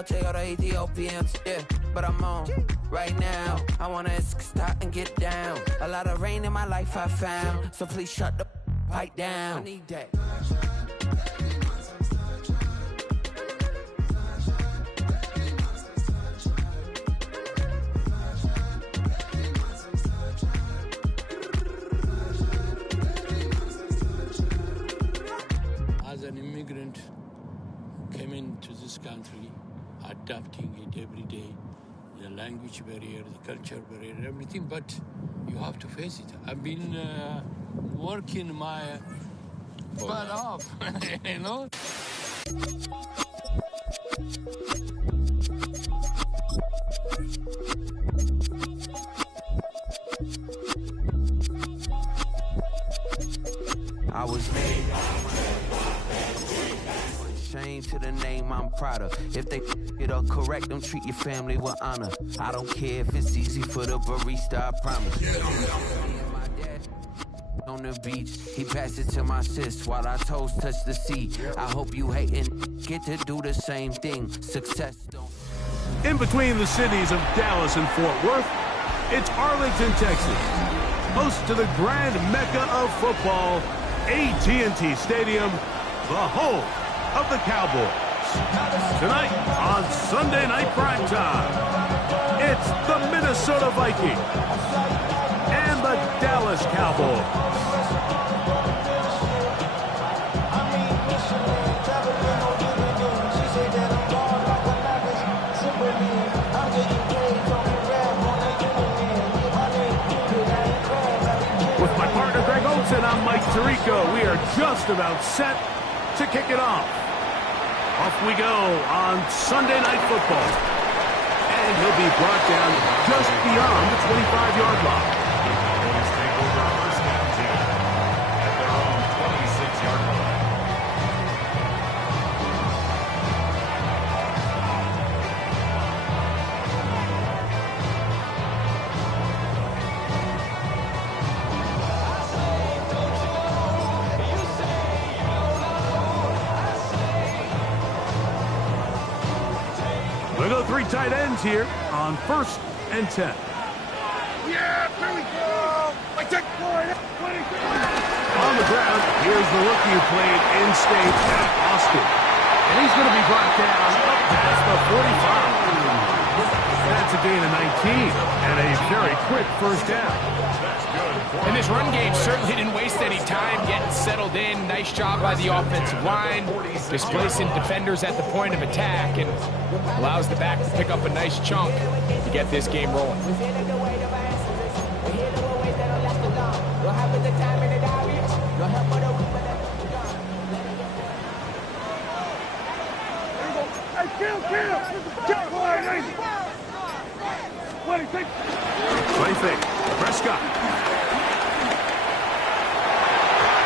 take all the Ethiopians, yeah, but I'm on right now. I wanna stop and get down. A lot of rain in my life I found, so please shut the pipe down. I need that. As an immigrant who came into this country, adapting it every day, the language barrier, the culture barrier, everything, but you have to face it. I've been working my butt off, you know? I was made. Shame to the name I'm proud of. If they it up correct, don't treat your family with honor. I don't care if it's easy for the barista, I promise. On the beach, he passed it to my sis while our toes touch the sea. I hope you hatin' get to do the same thing. Success don't. In between the cities of Dallas and Fort Worth, it's Arlington, Texas, host to the grand mecca of football, AT&T Stadium, the home of the Cowboys. Tonight on Sunday Night Primetime, it's the Minnesota Vikings and the Dallas Cowboys. With my partner Greg Olsen, I'm Mike Tirico. We are just about set to kick it off. Off we go on Sunday Night Football. And he'll be brought down just beyond the 25-yard line. Boys take over first down team at their own 26-yard line. We'll go three tight ends here on 1st and 10. Yeah, here we go. I take On the ground, here's the rookie who played in-state at Austin. And he's going to be brought down up past the 45. That's a gain of 19 and a very quick first down. And this run game certainly didn't waste any time getting settled in. Nice job by the offensive line, displacing defenders at the point of attack, and allows the back to pick up a nice chunk to get this game rolling. Play fake. Prescott.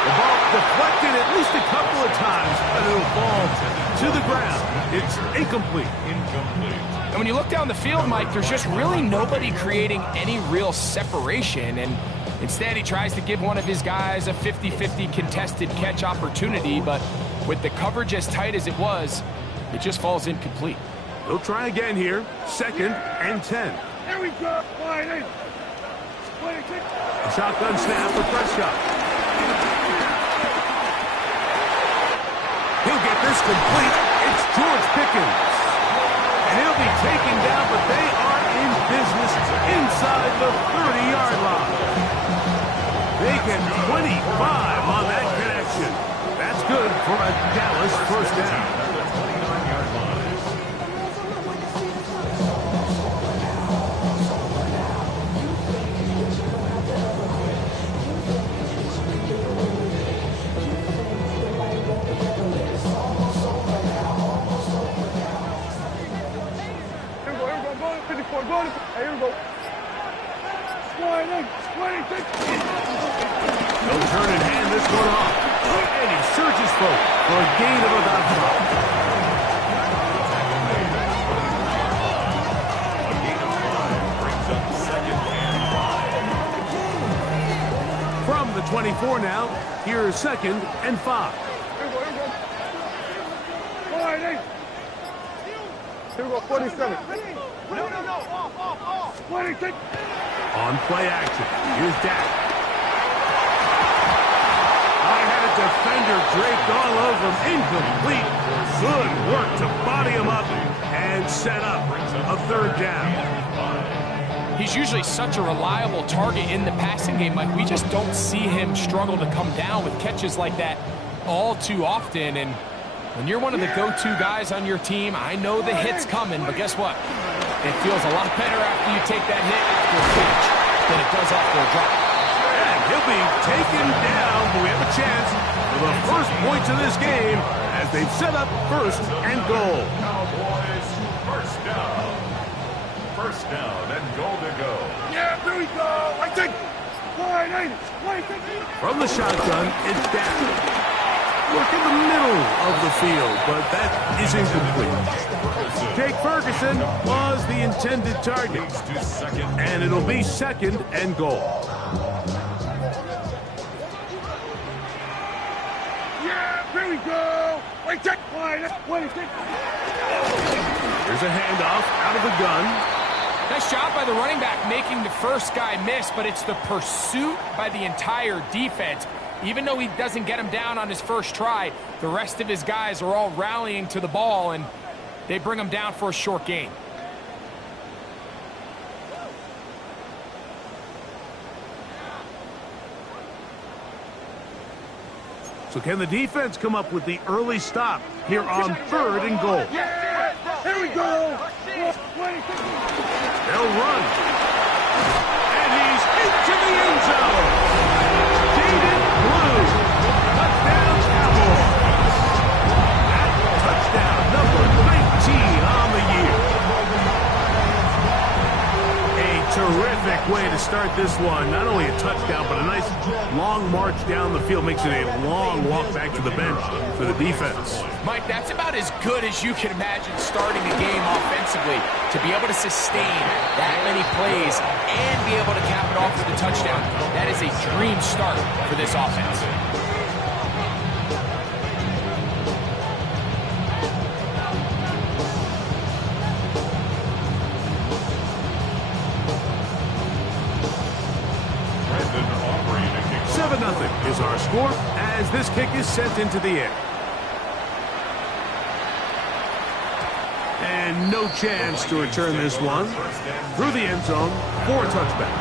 The ball deflected at least a couple of times, but it'll fall to the ground. It's incomplete. And when you look down the field, Mike, there's just really nobody creating any real separation. And instead, he tries to give one of his guys a 50-50 contested catch opportunity. But with the coverage as tight as it was, it just falls incomplete. He'll try again here. 2nd and 10. Here we go. A shotgun snap for Prescott. He'll get this complete. It's George Pickens. And he'll be taken down, but they are in business inside the 30-yard line. They get 25 on that connection. That's good for a Dallas first down. Here we go. No turn in hand, this one off. And he searches for a gain of about 5. From the 24 now, here's 2nd and 5. Here we go, 47. On play action, here's Dak. I had a defender draped all over him. Incomplete. Good work to body him up and set up a third down. He's usually such a reliable target in the passing game. Like, we just don't see him struggle to come down with catches like that all too often. And when you're one of the go-to guys on your team, I know the hit's coming, but guess what? It feels a lot better after you take that hit after a catch than it does after a drop. And he'll be taken down, but we have a chance for the first points of this game as they've set up first and goal. Cowboys, first down. First down and goal to go. Yeah, there we go. I think. From the shotgun, it's Dak. Work in the middle of the field, but that is incomplete. Jake Ferguson was the intended target, and it'll be second and goal. Yeah, here we go. Here's a handoff out of the gun. Nice job by the running back making the first guy miss, but it's the pursuit by the entire defense. Even though he doesn't get him down on his first try, the rest of his guys are all rallying to the ball, and they bring him down for a short gain. So can the defense come up with the early stop here on third and goal? Here we go. They'll run. And he's into the end zone. David Blue. Touchdown, Cowboys. That touchdown, number 19 on the year. A terrific way to start this one. Not only a touchdown, but a nice long march down the field. Makes it a long walk back to the bench for the defense. Mike, that's about as good as you can imagine starting a game offensively. To be able to sustain that many plays and be able to cap it off with a touchdown, that is a dream start for this offense. Brandon Aubrey to kick off. 7-0 is our score as this kick is sent into the air. And no chance to return this one through the end zone for a touchback.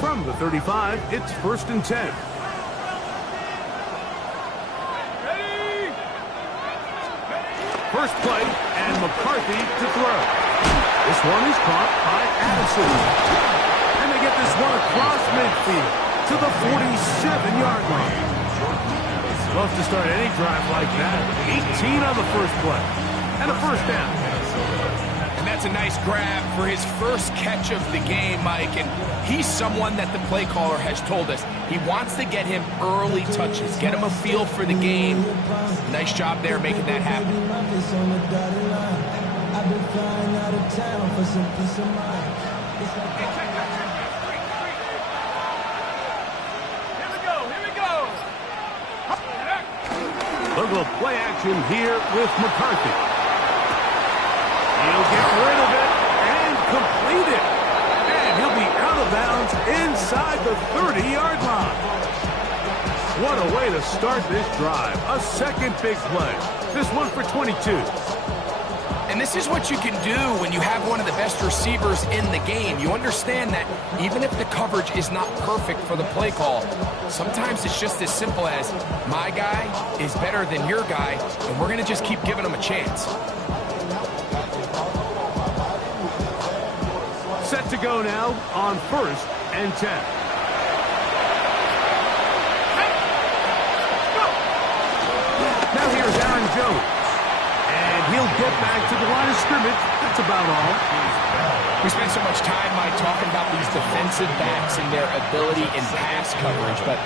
From the 35, it's 1st and 10. First play, and McCarthy to throw. This one is caught by Addison. And they get this one across midfield to the 47-yard line. Love to start any drive like that. 18 on the first play. And a first down. And that's a nice grab for his first catch of the game, Mike. And he's someone that the play caller has told us he wants to get him early touches, get him a feel for the game. Nice job there making that happen. A little play action here with McCarthy. He'll get rid of it and complete it. And he'll be out of bounds inside the 30-yard line. What a way to start this drive. A second big play. This one for 22. And this is what you can do when you have one of the best receivers in the game. You understand that even if the coverage is not perfect for the play call, sometimes it's just as simple as my guy is better than your guy, and we're going to just keep giving him a chance. Set to go now on 1st and 10. Now here's Aaron Jones. And he'll get back to the line of scrimmage. That's about all. We spent so much time, Mike, talking about these defensive backs and their ability in pass coverage, but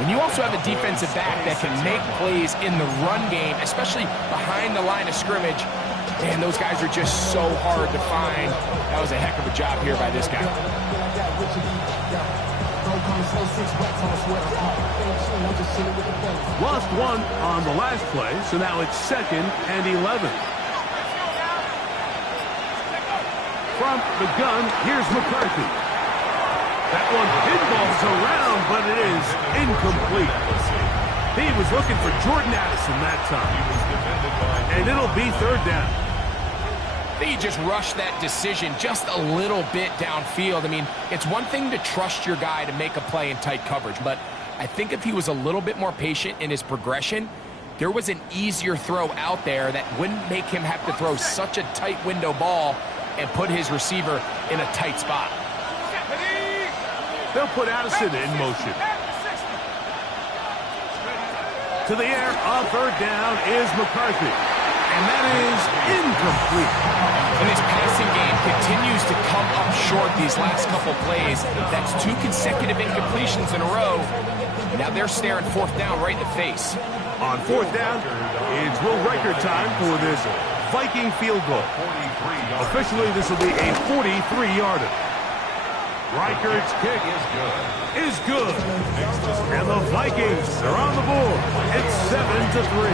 When you also have a defensive back that can make plays in the run game, especially behind the line of scrimmage, man, those guys are just so hard to find. That was a heck of a job here by this guy. Lost one on the last play, so now it's 2nd and 11. From the gun, here's McCarthy. That one pinballs around, but it is incomplete. He was looking for Jordan Addison that time. And it'll be 3rd down. I think he just rushed that decision just a little bit downfield. I mean, it's one thing to trust your guy to make a play in tight coverage, but I think if he was a little bit more patient in his progression, there was an easier throw out there that wouldn't make him have to throw such a tight window ball and put his receiver in a tight spot. They'll put Addison in motion. To the air, on 3rd down is McCarthy. And that is incomplete. And his passing game continues to come up short these last couple plays. That's 2 consecutive incompletions in a row. Now they're staring 4th down right in the face. On 4th down, it's Will Reichert time for this Viking field goal. Officially, this will be a 43-yarder. Reichert's kick is good. And the Vikings are on the board. It's 7-3.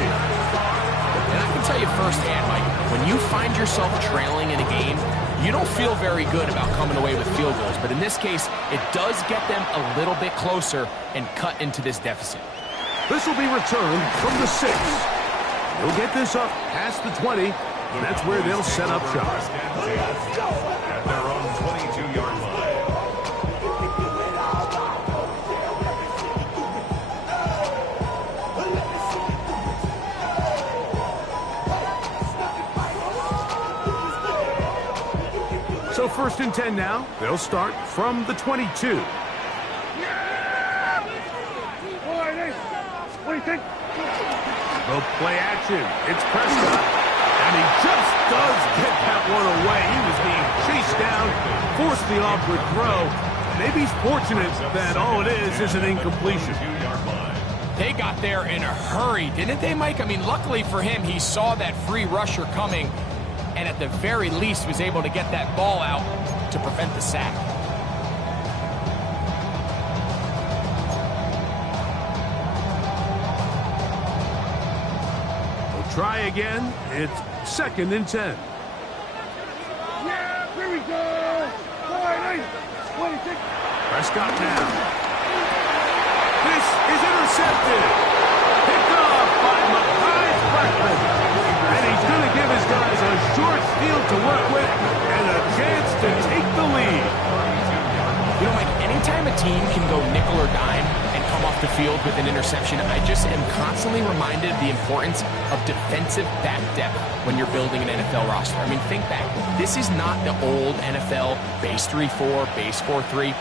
And I can tell you firsthand, Mike, when you find yourself trailing in a game, you don't feel very good about coming away with field goals. But in this case, it does get them a little bit closer and cut into this deficit. This will be returned from the 6. He'll get this up past the 20, and that's where they'll set up shop. At their own 22-yard line. So 1st and 10 now. They'll start from the 22. What do you think? The play action. It's Prescott. And he just does get that one away. He was being chased down, forced the awkward throw. Maybe he's fortunate that all it is an incompletion. They got there in a hurry, didn't they, Mike? I mean, luckily for him, he saw that free rusher coming, and at the very least was able to get that ball out to prevent the sack. We'll try again. It's 2nd and 10. Yeah, here we go. All right, what do you think? Prescott now. This is intercepted. Picked off by Mekhi Blackman. And he's going to give his guys a short field to work with and a chance to take the lead. You know, Mike, anytime a team can go nickel or dime and come off the field with an interception, I just am constantly reminded of the importance of defensive back depth when you're building an NFL roster. I mean, think back. This is not the old NFL base 3-4, base 4-3.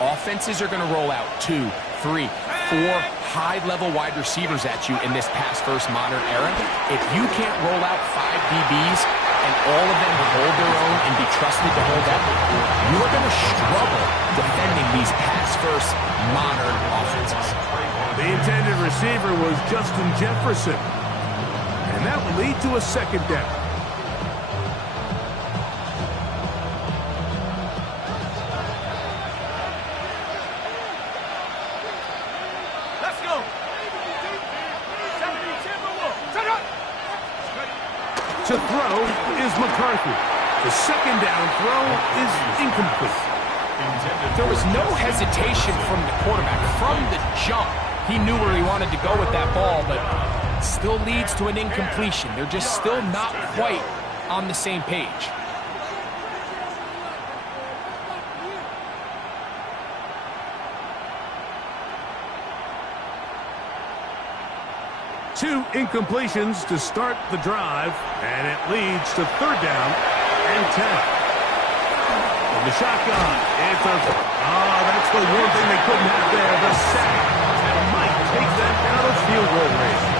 Offenses are going to roll out 2, 3, 4 high-level wide receivers at you in this pass-first modern era. If you can't roll out 5 DBs and all of them hold their own and be trusted to hold up, you're going to struggle defending these pass-first modern offenses. The intended receiver was Justin Jefferson. And that will lead to a 2nd down. To throw is McCarthy. The 2nd down throw is incomplete. There was no hesitation from the quarterback. From the jump, he knew where he wanted to go with that ball, but it still leads to an incompletion. They're just still not quite on the same page. Two incompletions to start the drive, and it leads to 3rd down and 10. From the shotgun, it's that's the one thing they couldn't have there, the sack. Might take that out of field goal range.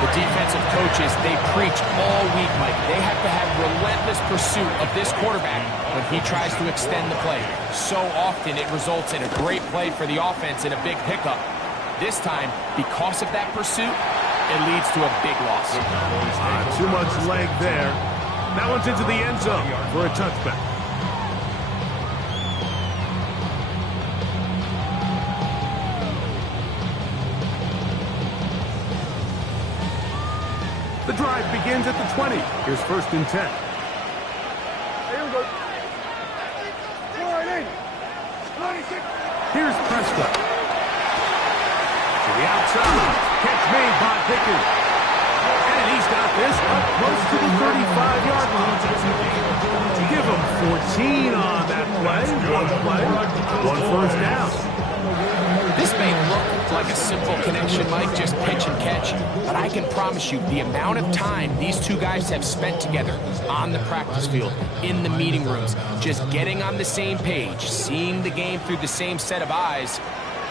The defensive coaches, they preach all week, Mike. They have to have relentless pursuit of this quarterback when he tries to extend the play. So often it results in a great play for the offense and a big pickup. this time, because of that pursuit, it leads to a big loss. Too much leg there. That one's into the end zone for a touchback. The drive begins at the 20. Here's 1st and 10. Here we go. 26. Here's Prescott. To the outside. Catch made by Pickens. And he's got this up close to the 35-yard line. Give him 14 on that play. One first down. This may look like a simple connection, Mike, just pitch and catch, but I can promise you the amount of time these two guys have spent together on the practice field, in the meeting rooms, just getting on the same page, seeing the game through the same set of eyes,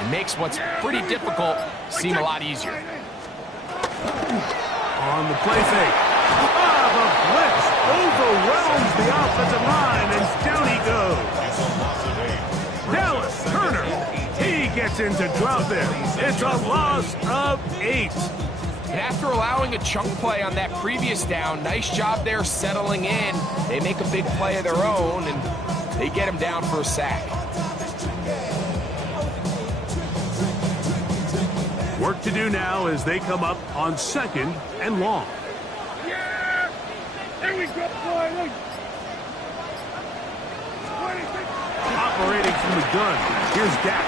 it makes what's pretty difficult seem a lot easier. On the play fake. The blitz overwhelms the offensive line, and down he goes. Dallas Turner. He gets into drought there. It's a loss of 8. And after allowing a chunk play on that previous down, nice job there settling in. They make a big play of their own, and they get him down for a sack. Work to do now as they come up on 2nd and long. Yeah! There we go, boy. 26. Operating from the gun. Here's Dak.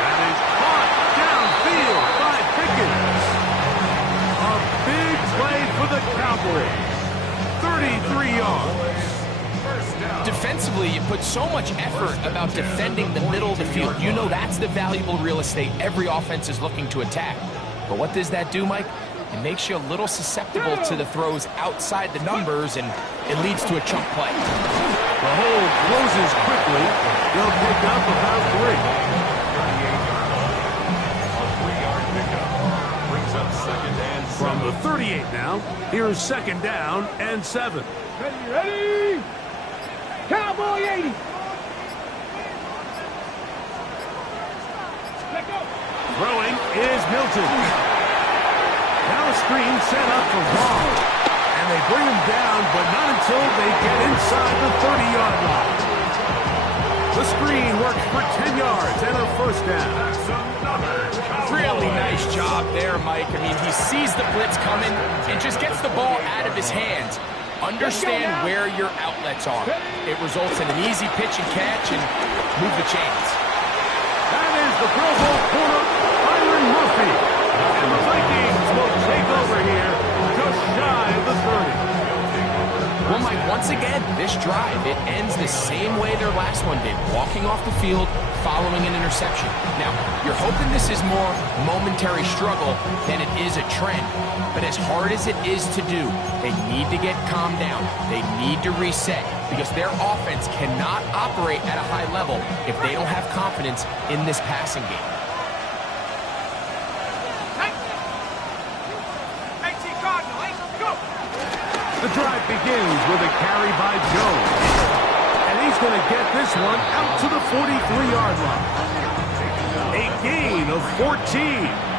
That is caught downfield by Pickens. A big play for the Cowboys. 33 yards. Defensively, you put so much effort about defending the middle of the field. You know that's the valuable real estate every offense is looking to attack. But what does that do, Mike? It makes you a little susceptible to the throws outside the numbers, and it leads to a chunk play. The hole closes quickly. They'll pick up about 3. From the 38 now, here's 2nd down and 7. Ready? Cowboy 80. Let go. Throwing is Milton. Now a screen set up for Vaughn. And they bring him down, but not until they get inside the 30-yard line. The screen works for 10 yards and a first down. Really nice job there, Mike. I mean, he sees the blitz coming and just gets the ball out of his hands. Understand where your outlets are. It results in an easy pitch and catch and move the chains. That is the Pro Bowl corner, Byron Murphy. And the Vikings will take over here just shy of the 30. Well, Mike, once again, this drive, it ends the same way their last one did, walking off the field, following an interception. Now, you're hoping this is more momentary struggle than it is a trend. But as hard as it is to do, they need to get calmed down. They need to reset because their offense cannot operate at a high level if they don't have confidence in this passing game. The drive begins with a carry by Jones. And he's going to get this one out to the 43-yard line. A gain of 14.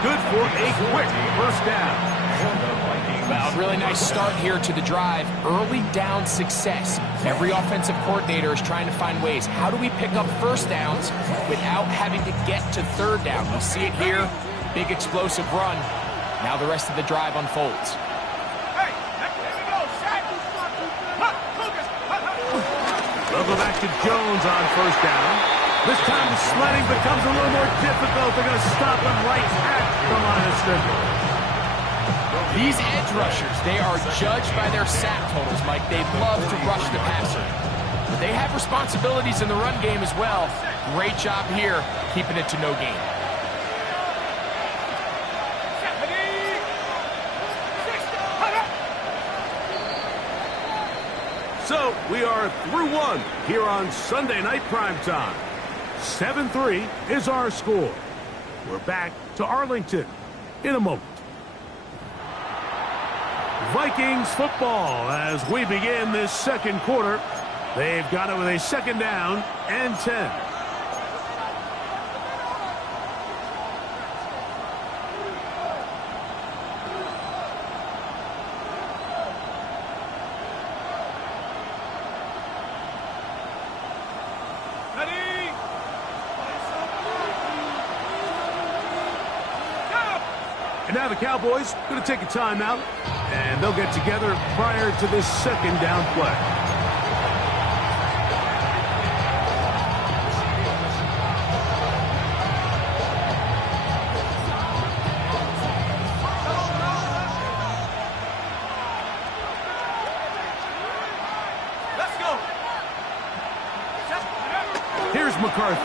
Good for a quick first down. Well, really nice start here to the drive. Early down success. Every offensive coordinator is trying to find ways. How do we pick up first downs without having to get to third down? We see it here. Big explosive run. Now the rest of the drive unfolds. They'll go back to Jones on first down. This time the sledding becomes a little more difficult. They're going to stop him right at the line of scrimmage. These edge rushers, they are judged by their sack totals, Mike. They love to rush the passer. But they have responsibilities in the run game as well. Great job here, keeping it to no gain. So we are through one here on Sunday Night Primetime. 7-3 is our score. We're back to Arlington in a moment. Vikings football as we begin this second quarter. They've got it with a 2nd down and 10. now the Cowboys going to take a timeout, and they'll get together prior to this second down play. Let's go. Here's McCarthy.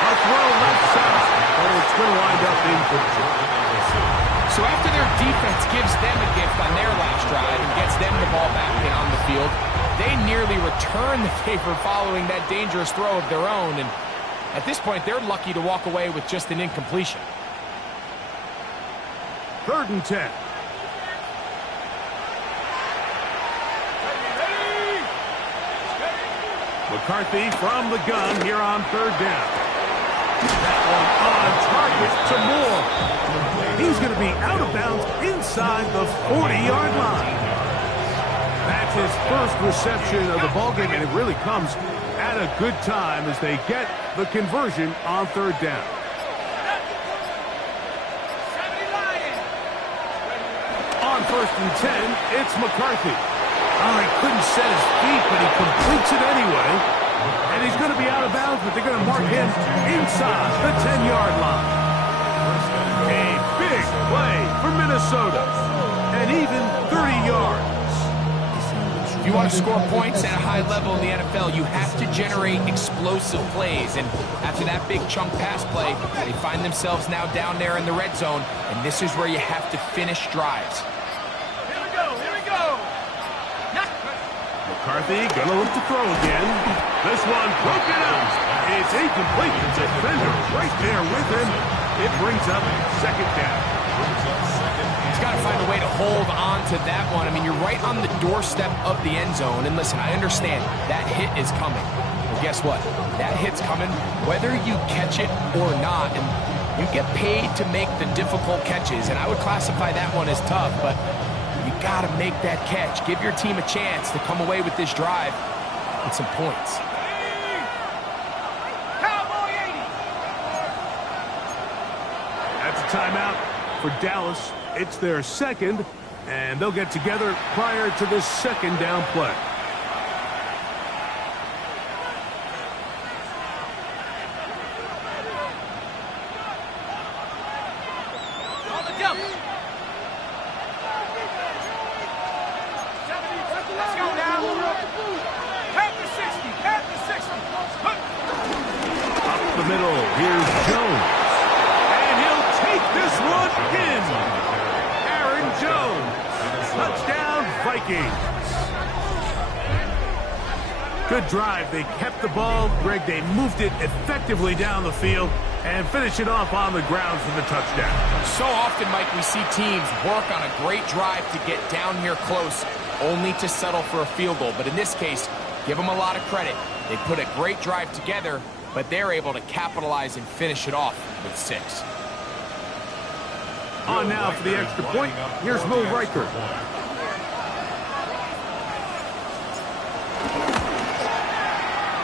A throw left side, but it's going to wind up incomplete. So after their defense gives them a gift on their last drive and gets them the ball back in on the field, they nearly return the favor following that dangerous throw of their own. And at this point, they're lucky to walk away with just an incompletion. 3rd and 10. McCarthy from the gun here on 3rd down. That one on target to Moore. He's going to be out of bounds inside the 40-yard line. That's his first reception of the ballgame, and it really comes at a good time as they get the conversion on 3rd down. On 1st and 10, it's McCarthy. Oh, he couldn't set his feet, but he completes it anyway. And he's going to be out of bounds, but they're going to mark him inside the 10-yard line. A big play for Minnesota. And even 30 yards. If you want to score points at a high level in the NFL, you have to generate explosive plays. And after that big chunk pass play, they find themselves now down there in the red zone. And this is where you have to finish drives. Here we go. Here we go. McCarthy going to look to throw again. This one broken out. It's incomplete. The defender right there with him. It brings up 2nd down. He's got to find a way to hold on to that one. I mean, you're right on the doorstep of the end zone. And listen, I understand that hit is coming. Well, guess what? That hit's coming whether you catch it or not. And you get paid to make the difficult catches. And I would classify that one as tough, but you got to make that catch. Give your team a chance to come away with this drive with some points. Cowboy 80. That's a timeout for Dallas. It's their 2nd, and they'll get together prior to this 2nd down play. On the jump. Let's go now. At the 60. At the 60. Up the middle, here's Jones. And he'll take this one in. Aaron Jones. Touchdown, Vikings. Good drive. They kept the ball. Greg, they moved it effectively down the field and finish it off on the ground for the touchdown. So often, Mike, we see teams work on a great drive to get down here close, only to settle for a field goal. But in this case, give them a lot of credit. They put a great drive together, but they're able to capitalize and finish it off with 6. On now for the extra point. Here's Will Riker.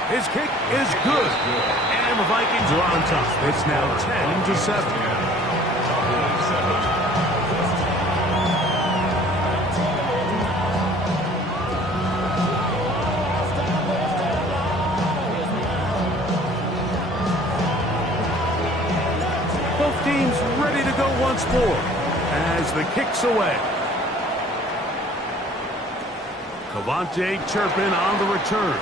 His kick is good. And the Vikings are on top. It's now 10-7. Both teams ready to go once more as the kick's away. Cavante Turpin on the return.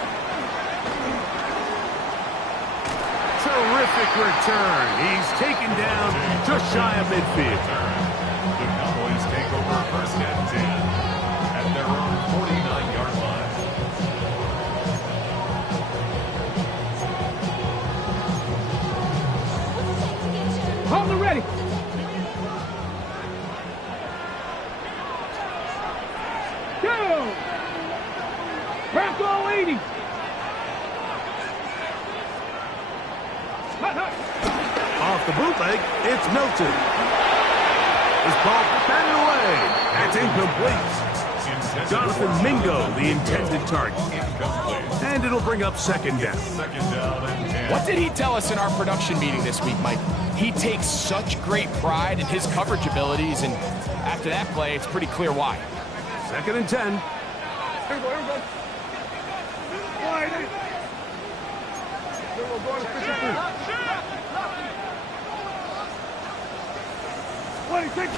Terrific return. He's taken down just shy of midfield. The Cowboys take over 1st and 10 at their own 49-yard line. Hold it ready. Go. Bronco 80. Off the bootleg, it's Milton. His ball batted away. That's incomplete. Jonathan Mingo, the intended target. And it'll bring up second down. What did he tell us in our production meeting this week, Mike? He takes such great pride in his coverage abilities, and after that play, it's pretty clear why. Second and 10. Here we go. Wide. Here we're going to 53. 26.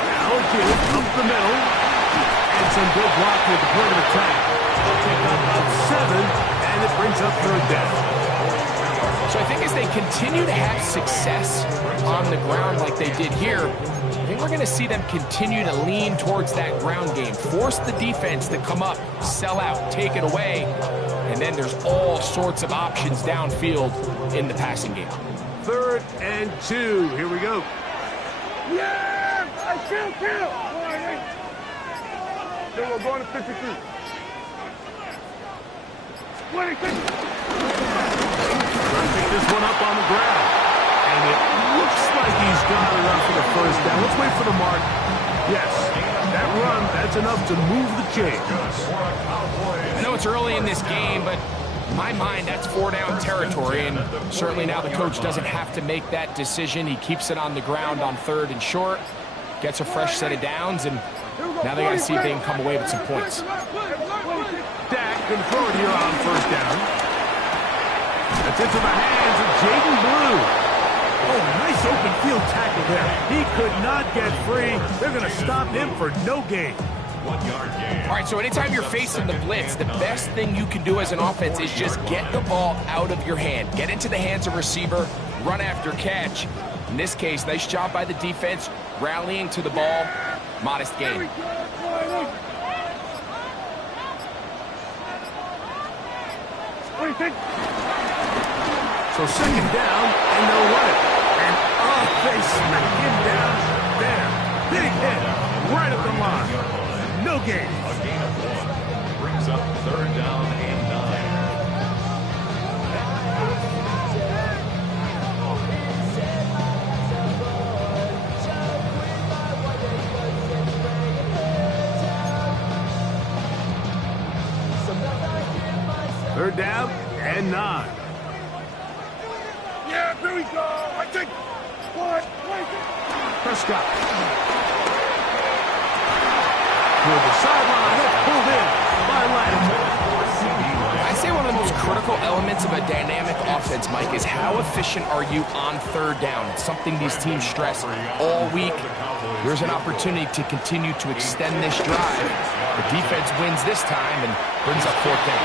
Now give up the middle. And some good blocking at the point of attack. They'll take up 7, and it brings up third down. So I think as they continue to have success on the ground like they did here, I think we're going to see them continue to lean towards that ground game, force the defense to come up, sell out, take it away, and then there's all sorts of options downfield in the passing game. Third and 2. Here we go. Yeah! I can't count! Then we're going to 53. 26. Pick this one up on the ground. And it looks like he's got enough for the first down. Let's wait for the mark. Yes, that run, that's enough to move the chains. I know it's early in this game, but in my mind, that's 4-down territory, and certainly now the coach doesn't have to make that decision. He keeps it on the ground on 3rd and short, gets a fresh set of downs, and now they got to see if they can come away with some points. Dak can throw it here on first down. That's into the hands of Jaden Blue. Oh, nice open field tackle there. He could not get free. They're going to stop him for no gain. 1 yard gain. All right, so anytime you're facing the blitz, the best thing you can do as an offense is just get the ball out of your hand. Get into the hands of receiver, run after catch. In this case, nice job by the defense, rallying to the ball. Modest gain. So second down, and they'll run it. And they smack him down there. Big hit, right at the line. No gain. A gain of 1 brings up 3rd down and 9. Third down and 9. Yeah, here we go. I think. What? Prescott. Toward the sideline. That's pulled in by Lattimore. I'd say one of the most critical elements of a dynamic offense, Mike, is how efficient are you on 3rd down? It's something these teams stress all week. Here's an opportunity to continue to extend this drive. The defense wins this time and brings up 4th down.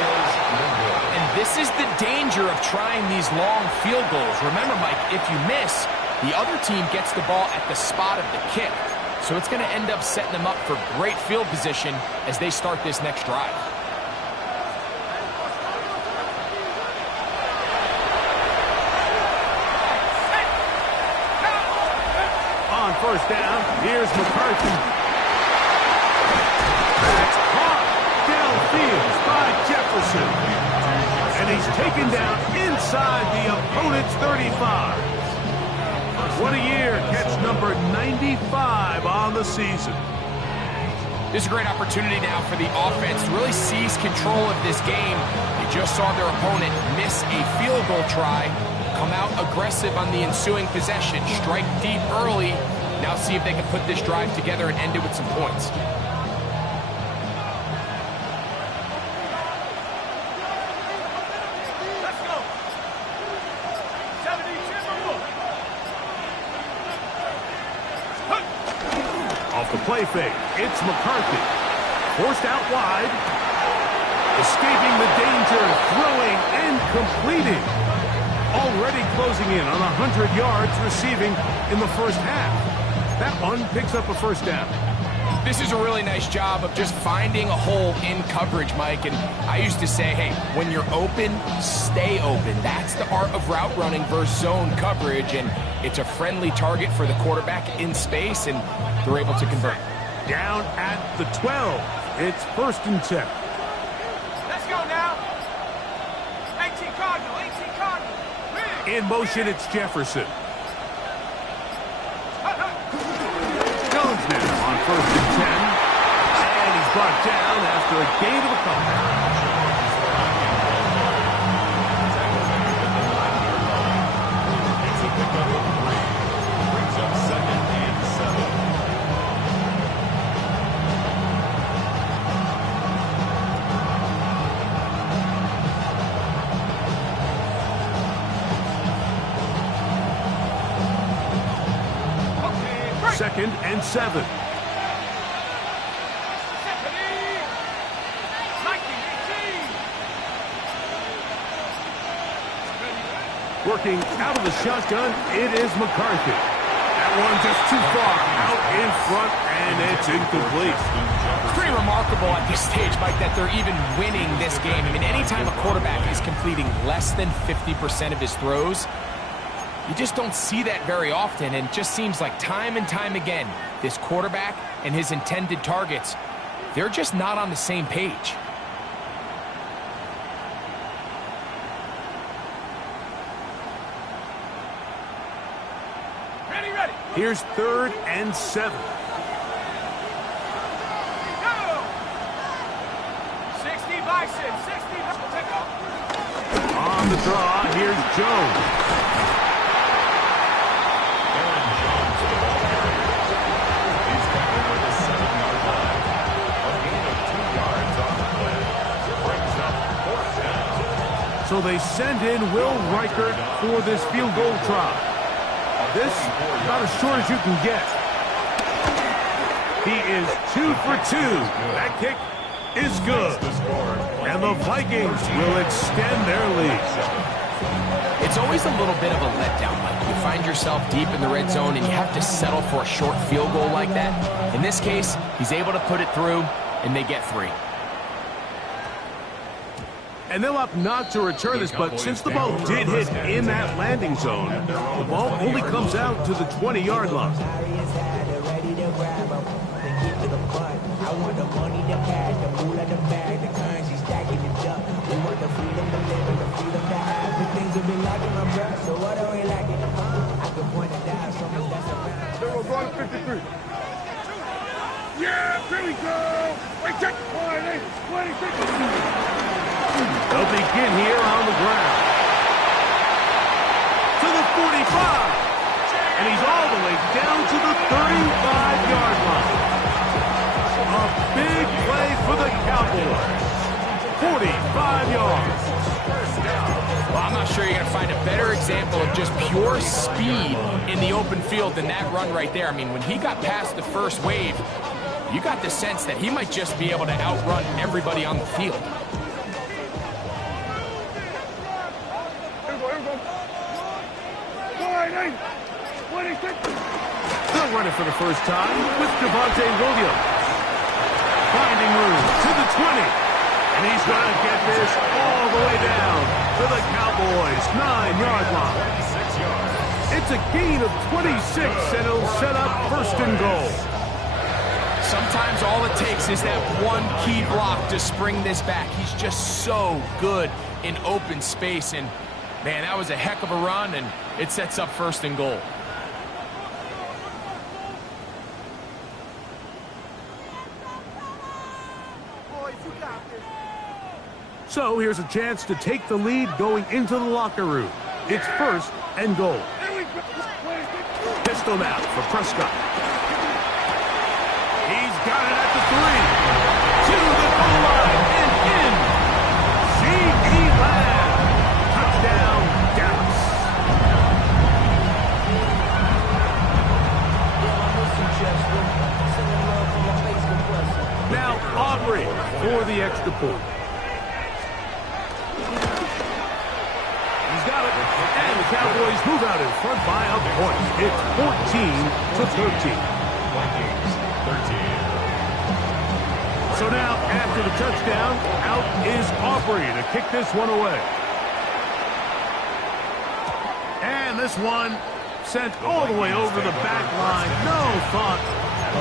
And this is the danger of trying these long field goals. Remember, Mike, if you miss, the other team gets the ball at the spot of the kick. So it's going to end up setting them up for great field position as they start this next drive. On first down, here's McCarthy. That's caught downfield by Jefferson. And he's taken down inside the opponent's 35. What a year. Catch number 95 on the season. This is a great opportunity now for the offense to really seize control of this game. They just saw their opponent miss a field goal try, come out aggressive on the ensuing possession, strike deep early. Now see if they can put this drive together and end it with some points. Off the play fake, it's McCarthy. Forced out wide. Escaping the danger, throwing and completing. Already closing in on 100 yards receiving in the first half. That one picks up a first down. This is a really nice job of just finding a hole in coverage, Mike. And I used to say, hey, when you're open, stay open. That's the art of route running versus zone coverage. And it's a friendly target for the quarterback in space, and they're able to convert. Down at the 12. It's 1st and 10. Let's go now. 18 Cardinal, 18 Cardinal. In motion, it's Jefferson. Jones now on 1st and 10. brought down after a gain of a couple. Second and 7. Working out of the shotgun, it is McCarthy. That one just too far out in front, and it's incomplete. It's pretty remarkable at this stage, Mike, that they're even winning this game. I mean, anytime a quarterback is completing less than 50% of his throws, you just don't see that very often, and it just seems like time and time again, this quarterback and his intended targets, they're just not on the same page. Ready. Here's 3rd and 7. Go! 60 bison, 60 bison. On the draw, here's Jones. So they send in Will Reichert for this field goal try. This, about as short as you can get. He is 2 for 2. That kick is good. And the Vikings will extend their lead. It's always a little bit of a letdown, Mike. You find yourself deep in the red zone and you have to settle for a short field goal like that. In this case, he's able to put it through, and they get 3. And they'll opt not to return this, but since the ball did hit in that landing zone, the ball only comes out to the 20-yard line. Yeah, here we go. Wait, check. 26. They'll begin here on the ground. To the 45. And he's all the way down to the 35-yard line. A big play for the Cowboys. 45 yards. Well, I'm not sure you're going to find a better example of just pure speed in the open field than that run right there. I mean, when he got past the first wave, you got the sense that he might just be able to outrun everybody on the field. They'll run it for the first time with Devontae Williams. Finding room to the 20. And he's going to get this all the way down to the Cowboys' 9-yard line. It's a gain of 26, and it'll set up 1st and goal. Sometimes all it takes is that one key block to spring this back. He's just so good in open space, and man, that was a heck of a run, and it sets up 1st and goal. So here's a chance to take the lead going into the locker room. It's 1st and goal. Pistol now for Prescott. He's got it at the 3. To the goal line and in. C.D. Lamb. Touchdown, Dallas. Now Aubrey for the extra point. Got it, and the Cowboys move out in front by a point. It's 14-13. So now, after the touchdown, out is Aubrey to kick this one away. And this one sent all the way over the back line. No thought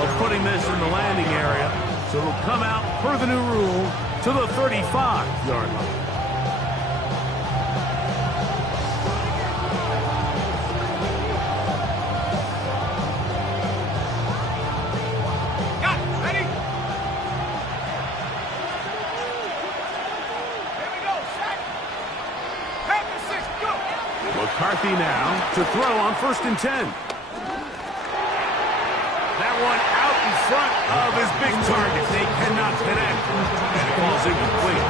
of putting this in the landing area. So it'll come out per the new rule to the 35-yard line. McCarthy now to throw on 1st and 10. That one out in front of his big target. They cannot connect. And it falls incomplete.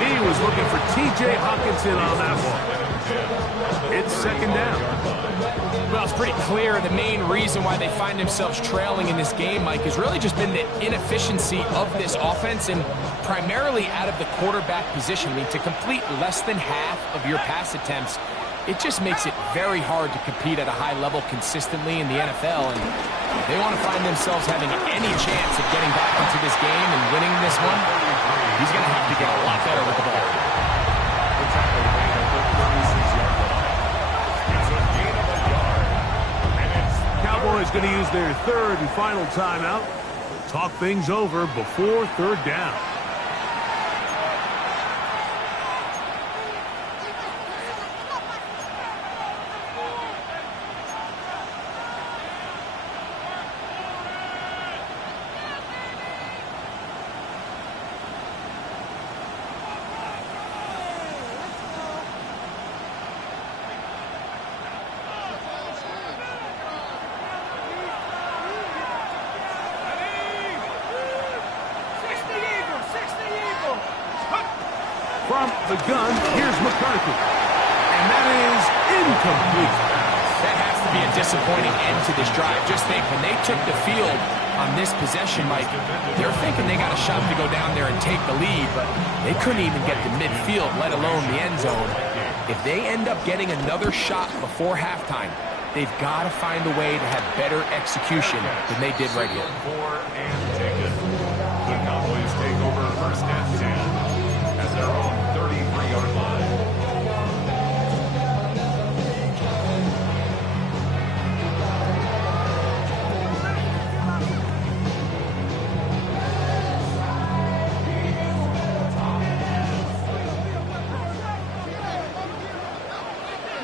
He was looking for T.J. Hockenson on that one. It's 2nd down. Well, it's pretty clear the main reason why they find themselves trailing in this game, Mike, has really just been the inefficiency of this offense and primarily out of the quarterback position. I mean, to complete less than half of your pass attempts, it just makes it very hard to compete at a high level consistently in the NFL. And they want to find themselves having any chance of getting back into this game and winning this one. He's going to have to get a lot better with the ball. Cowboys going to use their 3rd and final timeout to talk things over before 3rd down. From the gun, here's McCarthy. And that is incomplete. That has to be a disappointing end to this drive. Just think, when they took the field on this possession, Mike, they're thinking they got a shot to go down there and take the lead, but they couldn't even get to midfield, let alone the end zone. If they end up getting another shot before halftime, they've got to find a way to have better execution than they did right here. The Cowboys take over 1st and 10 at their own 33-yard line.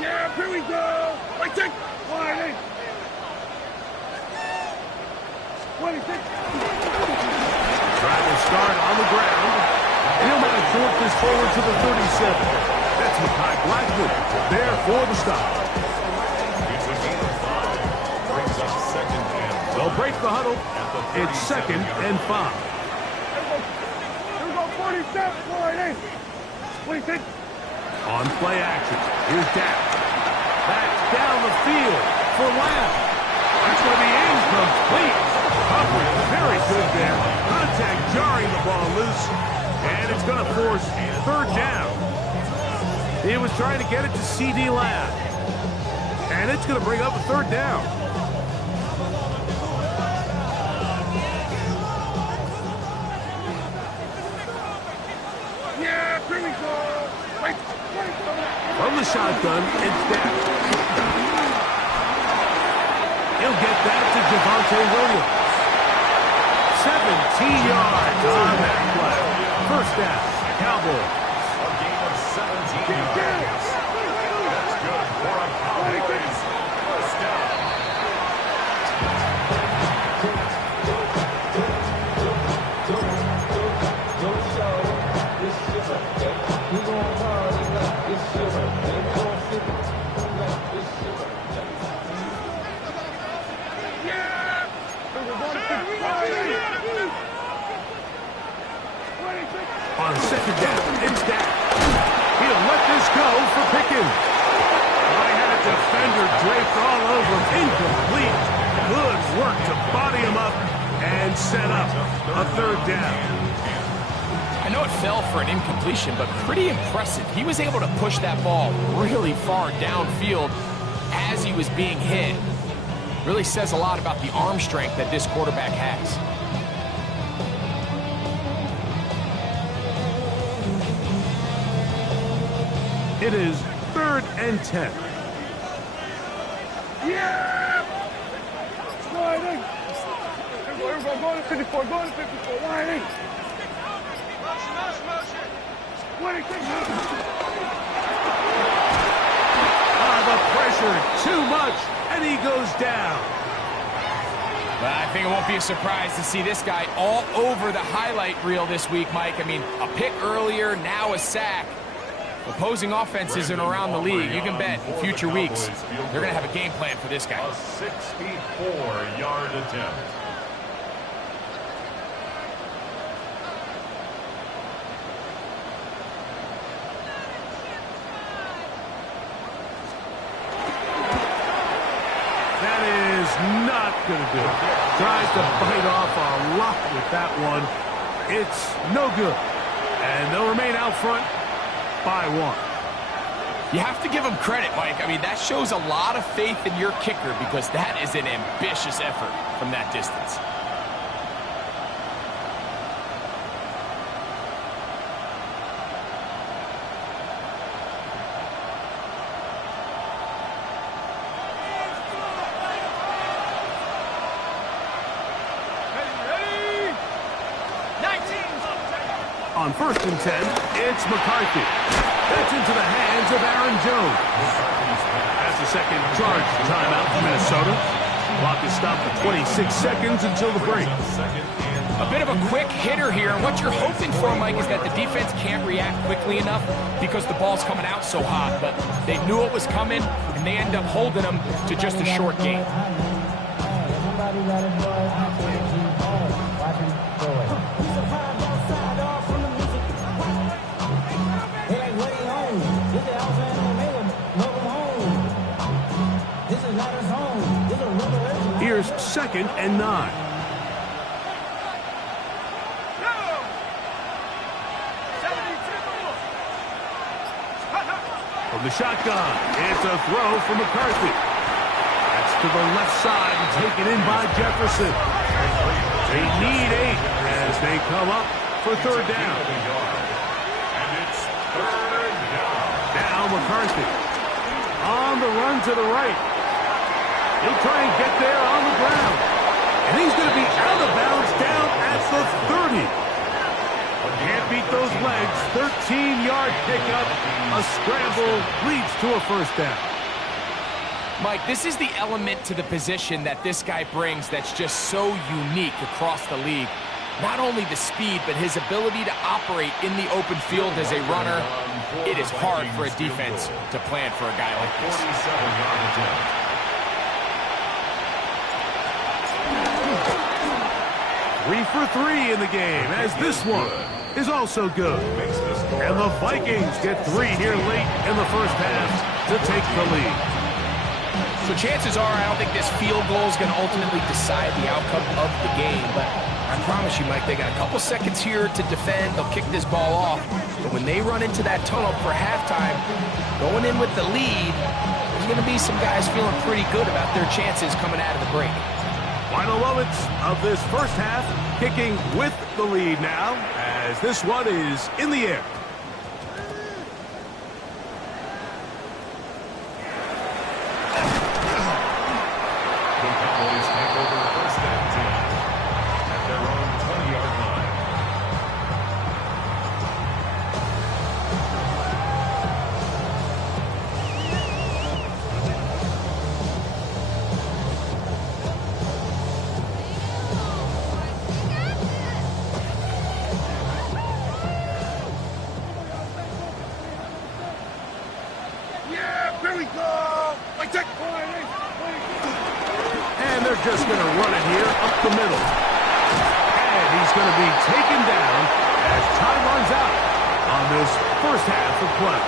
Yeah, here we go. Right, take. Wide. 26. Drive will start on the ground. And he'll manage to work this forward to the 37. That's Mekhi Blackmon there for the stop. It's a gain of 5. Brings up 2nd and 5. They'll break the huddle. It's 2nd and 5. Here we go, 47. Wide. 26. On play action. Here's Dak. That's down the field for Lamb. That's going to be incomplete. Coverage very good there. Contact jarring the ball loose. And it's going to force 3rd down. He was trying to get it to C.D. Lamb. And it's going to bring up a 3rd down. Yeah, here we go. Wait. From the shotgun, it's Dak. He'll get that to Javonte Williams. 17 yards on that play. 1st down, Cowboys. A gain of 17 yards. That's good for a Cowboys 1st down. On 2nd down, it's Dak. He'll let this go for Pickens. I had a defender draped all over him. Incomplete. Good work to body him up and set up a 3rd down. I know it fell for an incompletion, but pretty impressive. He was able to push that ball really far downfield as he was being hit. Really says a lot about the arm strength that this quarterback has. It is 3rd and 10. Yeah! Sliding. Here we go, go to 54, go to 54, sliding. Motion. 26. The pressure, too much, and he goes down. But I think it won't be a surprise to see this guy all over the highlight reel this week, Mike. I mean, a pick earlier, now a sack. Opposing offenses and around the league, you can bet in future weeks they're going to have a game plan for this guy. A 64-yard attempt. That is not going to do it. Tries to bite off a lot with that one. It's no good. And they'll remain out front by 1. You have to give him credit, Mike. I mean, that shows a lot of faith in your kicker because that is an ambitious effort from that distance. On 1st and 10, it's McCarthy. That's into the hands of Aaron Jones. That's the second charge timeout for Minnesota. Clock is stopped at 26 seconds until the break. A bit of a quick hitter here, and what you're hoping for, Mike, is that the defense can't react quickly enough because the ball's coming out so hot, but they knew it was coming, and they end up holding them to just a short gain. Here's 2nd and 9. From the shotgun, it's a throw from McCarthy. That's to the left side and taken in by Jefferson. They need 8 as they come up for 3rd down. And it's 3rd down. Now McCarthy on the run to the right. He'll try and get there on the ground. And he's going to be out of bounds down at the 30. Can't beat those legs. 13-yard pickup. A scramble leads to a 1st down. Mike, this is the element to the position that this guy brings that's just so unique across the league. Not only the speed, but his ability to operate in the open field as a runner. It is hard for a defense to plan for a guy like this. 47-yard attempt. 3 for 3 in the game, as this one is also good. And the Vikings get 3 here late in the 1st half to take the lead. So chances are, I don't think this field goal is going to ultimately decide the outcome of the game. But I promise you, Mike, they got a couple seconds here to defend. They'll kick this ball off. But when they run into that tunnel for halftime, going in with the lead, there's going to be some guys feeling pretty good about their chances coming out of the break. Final moments of this 1st half, kicking with the lead now, as this one is in the air. The Cowboys take over 1st and 10 at their own 20-yard line. And they're just going to run it here up the middle. And he's going to be taken down as time runs out on this 1st half of play.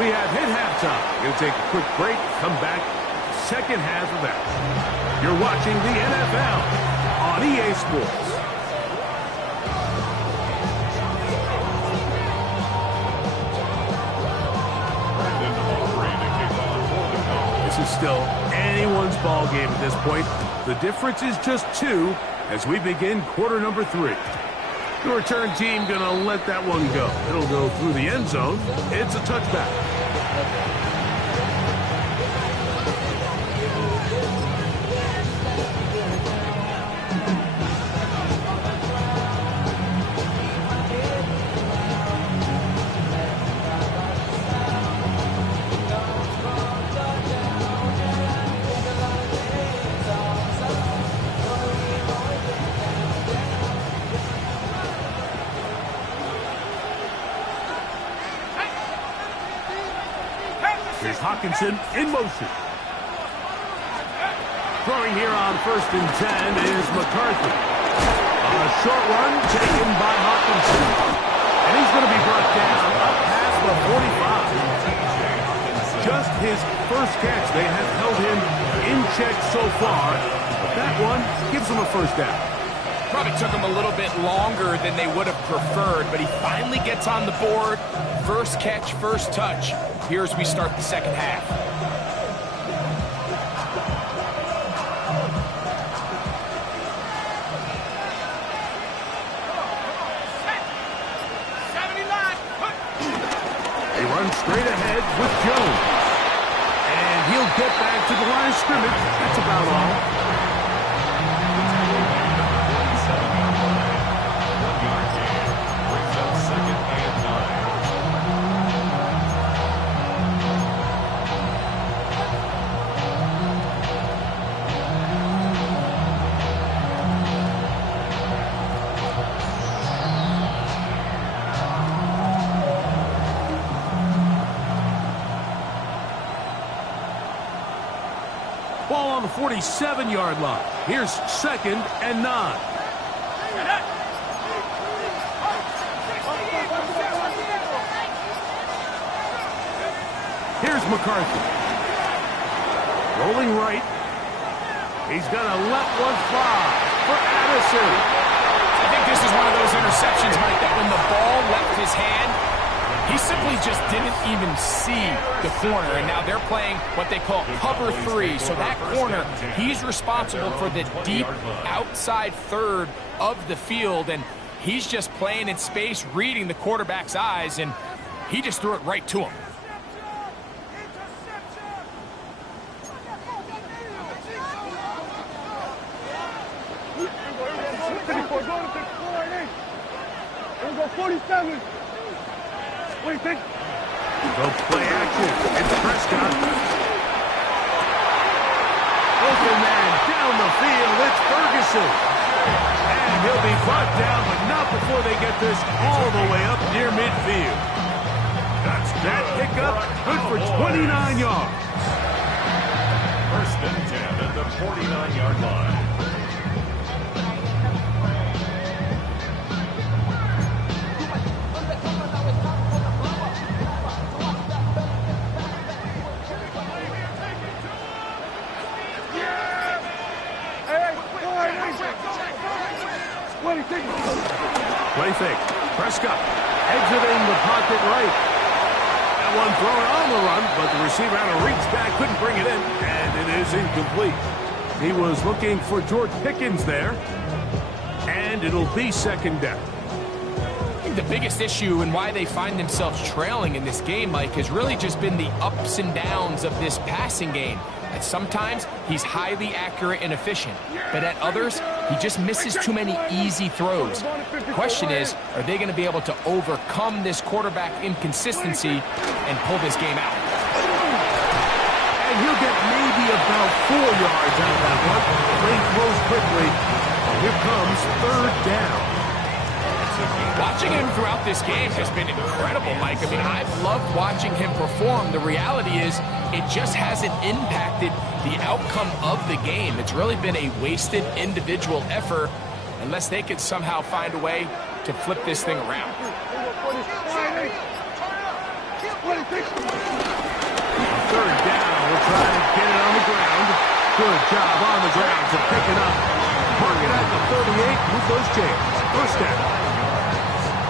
We have hit halftime. Going to take a quick break, come back, 2nd half of action. You're watching the NFL on EA Sports. This is still anyone's ball game at this point. The difference is just 2 as we begin quarter number 3. The return team going to let that one go. It'll go through the end zone. It's a touchback. Hawkinson in motion. Throwing here on 1st and 10 is McCarthy. A short run taken by Hawkinson. And he's going to be brought down up past the 45. Just his first catch. They have held him in check so far. But that one gives him a first down. Probably took him a little bit longer than they would have preferred, but he finally gets on the board. First catch, first touch. Here as we start the second half. They run straight ahead with Jones. And he'll get back to the line of scrimmage. That's about all. Ball on the 47-yard line. Here's 2nd and 9. Here's McCarthy. Rolling right. He's going to let one fly for Addison. I think this is one of those interceptions, Mike, that when the ball left his hand, he simply just didn't even see the corner, and now they're playing what they call cover 3. So that corner, he's responsible for the deep outside third of the field, and he's just playing in space, reading the quarterback's eyes, and he just threw it right to him. Here we go, 47. What do you think? Go play action. It's Prescott. Open man down the field. It's Ferguson. And he'll be brought down, but not before they get this all the way up near midfield. That's that pickup. Good for 29 yards. 1st and 10 at the 49-yard line. Play fake. Prescott exiting the pocket right. That one thrown on the run, but the receiver had to reach back, couldn't bring it in, and it is incomplete. He was looking for George Pickens there, and it'll be 2nd down. I think the biggest issue and why they find themselves trailing in this game, Mike, has really just been the ups and downs of this passing game. At sometimes, he's highly accurate and efficient, but at others, he just misses too many easy throws. The question is, are they going to be able to overcome this quarterback inconsistency and pull this game out? And he'll get maybe about 4 yards out of that one. Lane close quickly. Here comes 3rd down. Watching him throughout this game has been incredible, Mike. I mean, I've loved watching him perform. The reality is it just hasn't impacted the outcome of the game. It's really been a wasted individual effort unless they could somehow find a way to flip this thing around. 3rd down. We'll try to get it on the ground. Good job on the ground to pick it up. Mark it at the 38 with those chains. 1st down.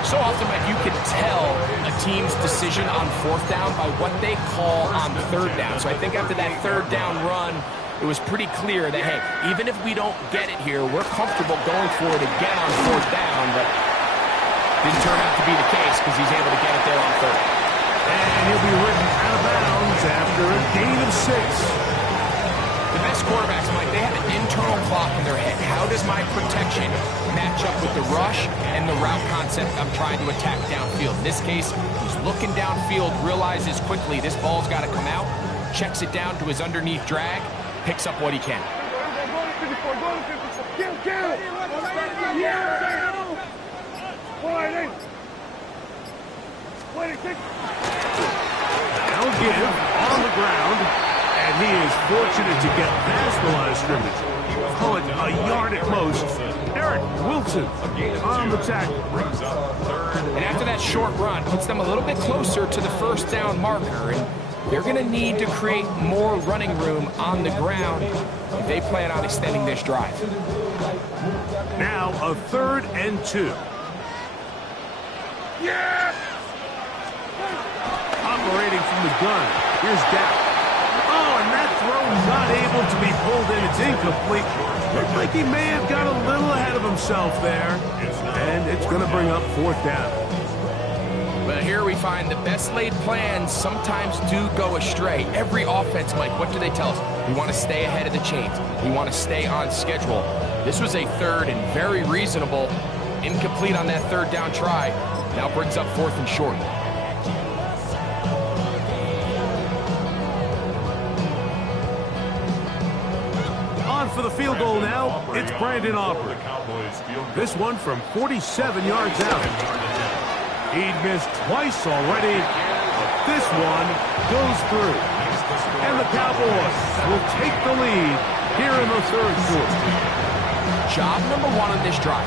So often, Mike, you can tell a team's decision on 4th down by what they call on 3rd down. So I think after that 3rd down run, it was pretty clear that, hey, even if we don't get it here, we're comfortable going for it again on 4th down, but didn't turn out to be the case because he's able to get it there on 3rd. And he'll be written out of bounds after a gain of 6. The best quarterbacks, Mike, they have an internal clock in their head. How does my protection match up with the rush and the route concept I'm trying to attack downfield? In this case, he's looking downfield, realizes quickly this ball's got to come out, checks it down to his underneath drag, picks up what he can. Now give on the the ground, and he is fortunate to get past the line of scrimmage. Call it a yard at most. Eric Wilson on the tackle. And after that short run, puts them a little bit closer to the first down marker. And they're going to need to create more running room on the ground if they plan on extending this drive. Now a 3rd and 2. Yeah! Operating from the gun. Here's Dak. Oh, and that throw is not able to be pulled in. It's incomplete. Looked like he may have got a little ahead of himself there. And it's going to bring up 4th down. But here we find the best laid plans sometimes do go astray. Every offense, Mike, what do they tell us? We want to stay ahead of the chains. We want to stay on schedule. This was a 3rd and very reasonable. Incomplete on that 3rd down try. Now brings up 4th and short. On for the field goal now, it's Brandon Aubrey. This one from 47 yards out. He'd missed twice already, but this one goes through. And the Cowboys will take the lead here in the 3rd quarter. Job number 1 on this drive.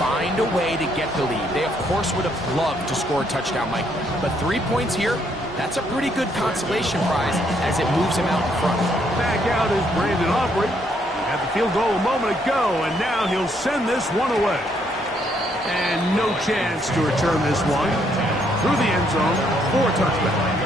Find a way to get the lead. They, of course, would have loved to score a touchdown, Mike. But 3 points here, that's a pretty good consolation prize as it moves him out in front. Back out is Brandon Aubrey. Had the field goal a moment ago, and now he'll send this one away. And no chance to return this one through the end zone for a touchdown.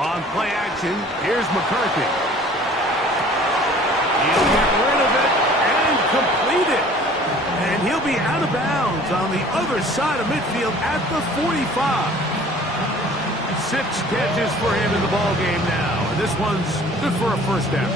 On play action, here's McCarthy. He'll get rid of it and complete it. And he'll be out of bounds on the other side of midfield at the 45. 6 catches for him in the ball game now. And this one's good for a 1st down.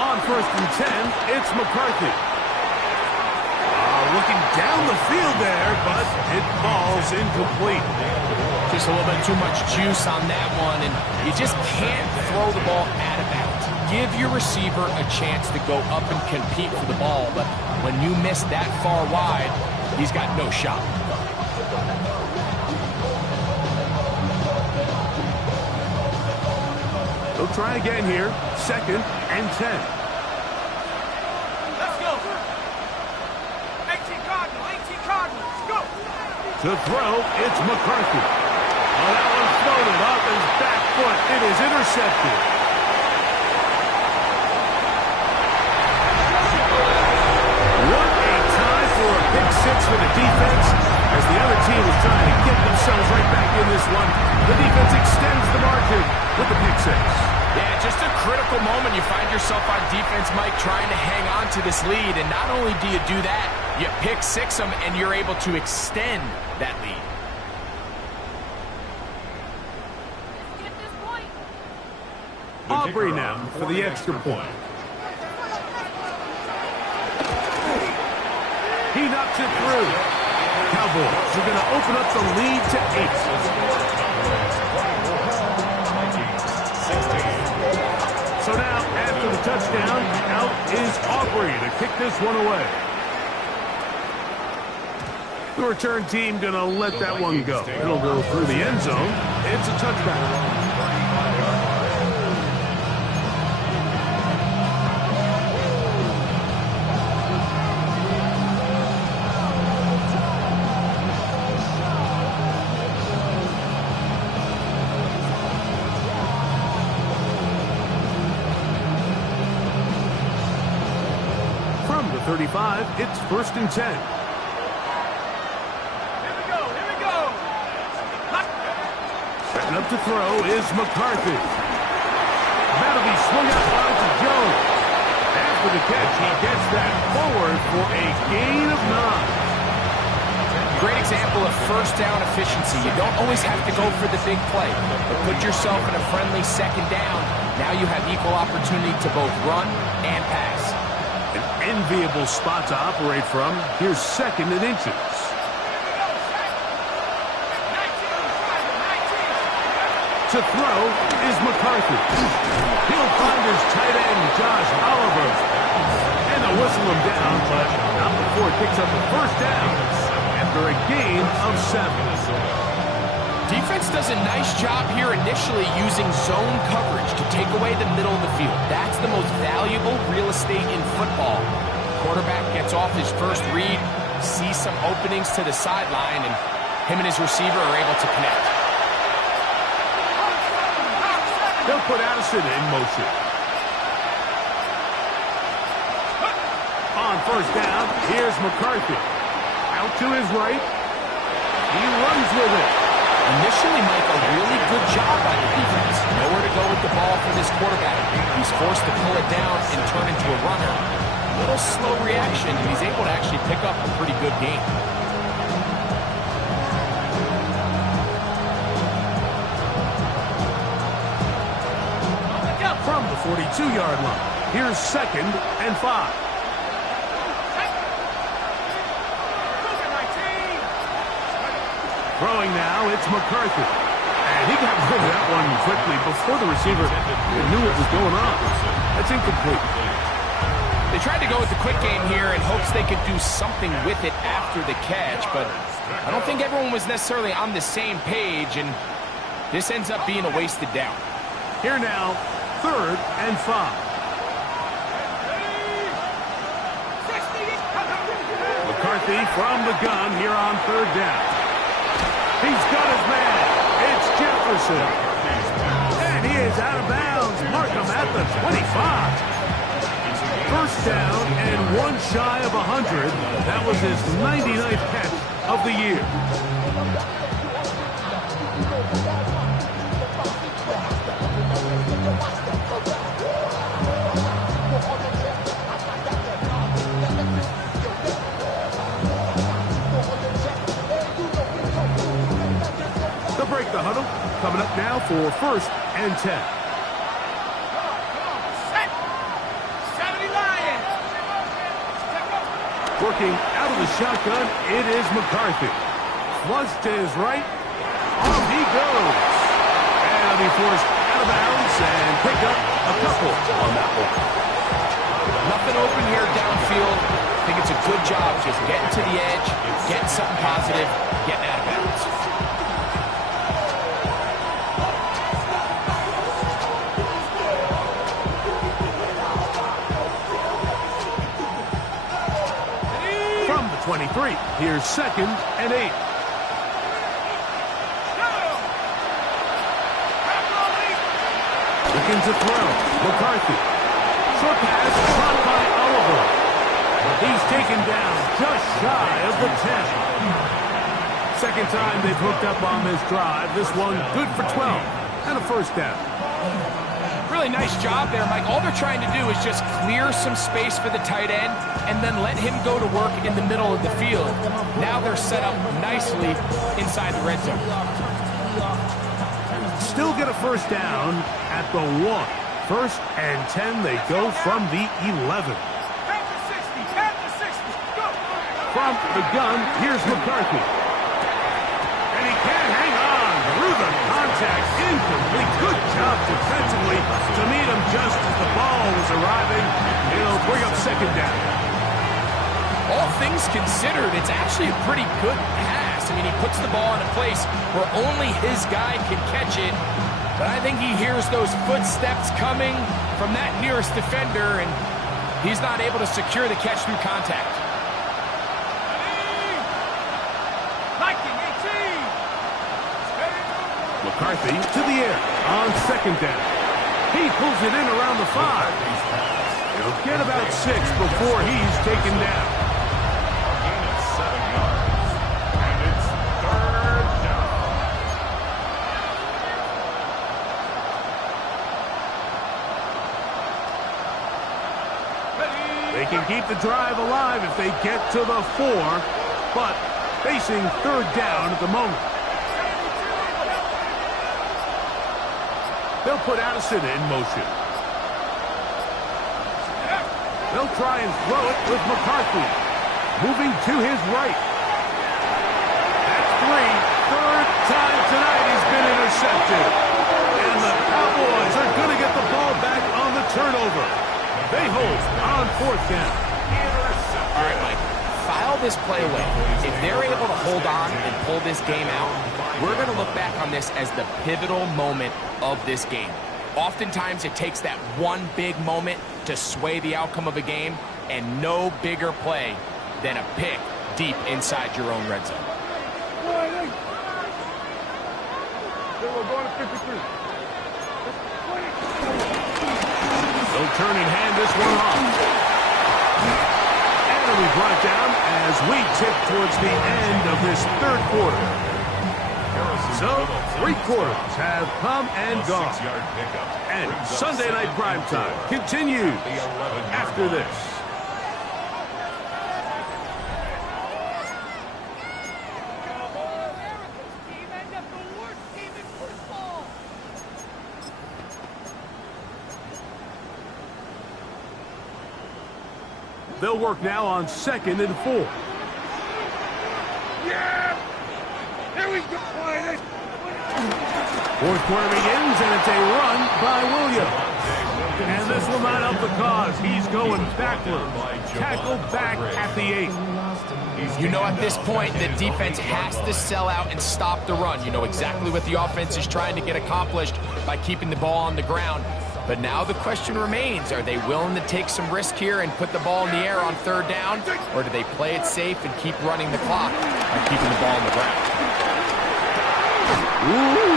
On 1st and 10, it's McCarthy. Looking down the field there, but it falls incomplete. Just a little bit too much juice on that one, and you just can't throw the ball out of bounds. Give your receiver a chance to go up and compete for the ball, but when you miss that far wide, he's got no shot. They'll try again here. 2nd and 10. Let's go. 18 Cardinals, go. To throw, it's McCarthy. Oh, that one's floated off his back foot. It is intercepted. What a tie for a pick 6 for the defense. As the other team is trying to get themselves right back in this one, the defense extends the margin with the pick 6. Yeah, just a critical moment. You find yourself on defense, Mike, trying to hang on to this lead. And not only do you do that, you pick 6 them, and you're able to extend that lead. Aubrey now for the extra point. He knocks it through. Cowboys are going to open up the lead to 8. So now, after the touchdown, out is Aubrey to kick this one away. The return team going to let that one go. It'll go through the end zone. It's a touchback. From the 35, it's 1st and 10. Setting up to throw is McCarthy. That'll be swung out wide to Jones. After the catch, he gets that forward for a gain of 9. Great example of first down efficiency. You don't always have to go for the big play, but put yourself in a friendly second down. Now you have equal opportunity to both run and pass. An enviable spot to operate from. Here's 2nd and inches. To throw is McCarthy. He'll find his tight end, Josh Oliver. And they'll whistle him down, but not before he picks up the first down after a gain of 7. Defense does a nice job here initially using zone coverage to take away the middle of the field. That's the most valuable real estate in football. Quarterback gets off his first read, sees some openings to the sideline, and him and his receiver are able to connect. They'll put Addison in motion. On first down, here's McCarthy. Out to his right. He runs with it. Initially, Mike, a really good job by the defense. Nowhere to go with the ball for this quarterback. He's forced to pull it down and turn into a runner. A little slow reaction, and he's able to actually pick up a pretty good game. From the 42-yard line, here's 2nd and 5. Throwing now, it's McCarthy. And he got rid of that one quickly before the receiver knew what was going on. That's incomplete. They tried to go with the quick game here in hopes they could do something with it after the catch, but I don't think everyone was necessarily on the same page, and this ends up being a wasted down. Here now, 3rd and 5. McCarthy from the gun here on 3rd down. He's got his man. It's Jefferson. And he is out of bounds. Mark him at the 25. First down and 1 shy of 100. That was his 99th catch of the year. They'll break the huddle. Coming up now for 1st and 10. Working out of the shotgun, it is McCarthy. Flush to his right. Off he goes. And he'll be forced out of bounds and pick up a couple on that one. Nothing open here downfield. I think it's a good job just getting to the edge, getting something positive, getting out of bounds. From the 23, here's 2nd and 8. Looking to throw. McCarthy. Short pass caught by Oliver. He's taken down just shy of the 10. Second time they've hooked up on this drive. This one good for 12 and a first down. Really nice job there, Mike. All they're trying to do is just clear some space for the tight end and then let him go to work in the middle of the field. Now they're set up nicely inside the red zone. Still get a first down at the 1. 1st and 10, they go from the 11. From the gun, here's McCarthy. And he can't hang on through the contact. Incomplete. Good job defensively to meet him just as the ball was arriving. He'll bring up 2nd down. All things considered, it's actually a pretty good pass. I mean, he puts the ball in a place where only his guy can catch it. But I think he hears those footsteps coming from that nearest defender, and he's not able to secure the catch through contact. McCarthy to the air on 2nd down. He pulls it in around the 5. He'll get about 6 before he's taken down. Gain of 7 yards. And it's 3rd down. keep the drive alive if they get to the 4, but facing third down at the moment. They'll put Addison in motion. They'll try and throw it with McCarthy. Moving to his right. That's 3. Third time tonight he's been intercepted. And the Cowboys are going to get the ball back on the turnover. They hold on 4th down. All right, Mike. File this play away. If they're able to hold on and pull this game out, we're going to look back on this as the pivotal moment of this game. Oftentimes, it takes that one big moment to sway the outcome of a game, and no bigger play than a pick deep inside your own red zone. We're going to 53. They'll turn and hand this one off. And it'll be brought down as we tip towards the end of this third quarter. So, 3 quarters have come and gone. And Sunday Night Primetime continues after this. They'll work now on 2nd and 4. Yeah! Here we go! 4th quarter begins, and it's a run by Williams. And this will not help the cause. He's going backwards. Tackled back at the 8. You know, at this point, the defense has to sell out and stop the run. You know exactly what the offense is trying to get accomplished by keeping the ball on the ground. But now the question remains, are they willing to take some risk here and put the ball in the air on 3rd down? Or do they play it safe and keep running the clock by keeping the ball on the ground? Ooh.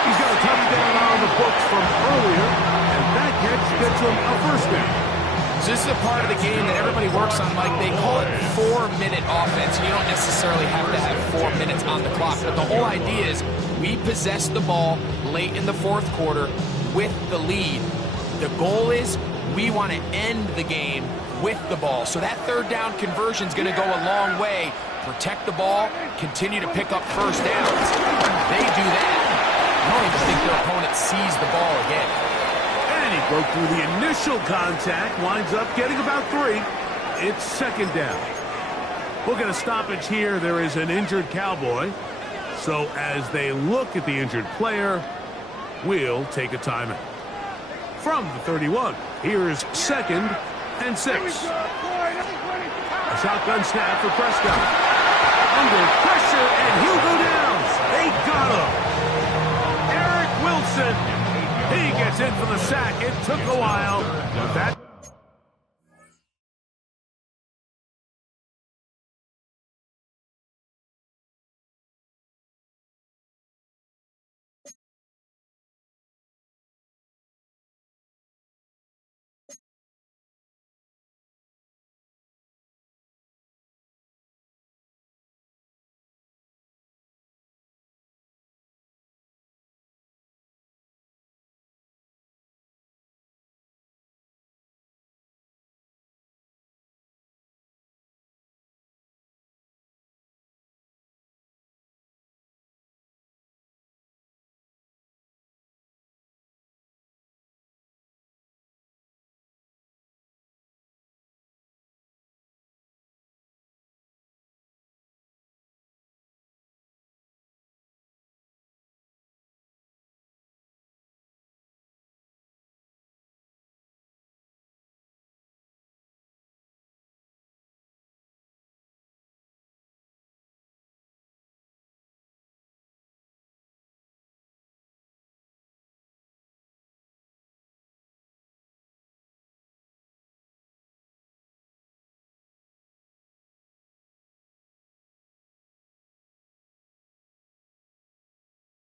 He's got a touchdown on the books from earlier, and that catch gets him a 1st down. So this is a part of the game that everybody works on, Mike. They call it 4-minute offense. You don't necessarily have to have 4 minutes on the clock, but the whole idea is we possess the ball late in the 4th quarter with the lead. The goal is we want to end the game with the ball. So that 3rd down conversion is going to go a long way. Protect the ball, continue to pick up 1st downs. They do that. I don't even think their opponent sees the ball again. And he broke through the initial contact, winds up getting about 3. It's 2nd down. We'll get a stoppage here. There is an injured Cowboy. So as they look at the injured player, we'll take a timeout. From the 31, here's 2nd and 6. A shotgun snap for Prescott. Under pressure, and he'll go down. They got him. Eric Wilson. He gets in for the sack. It took a while, but that...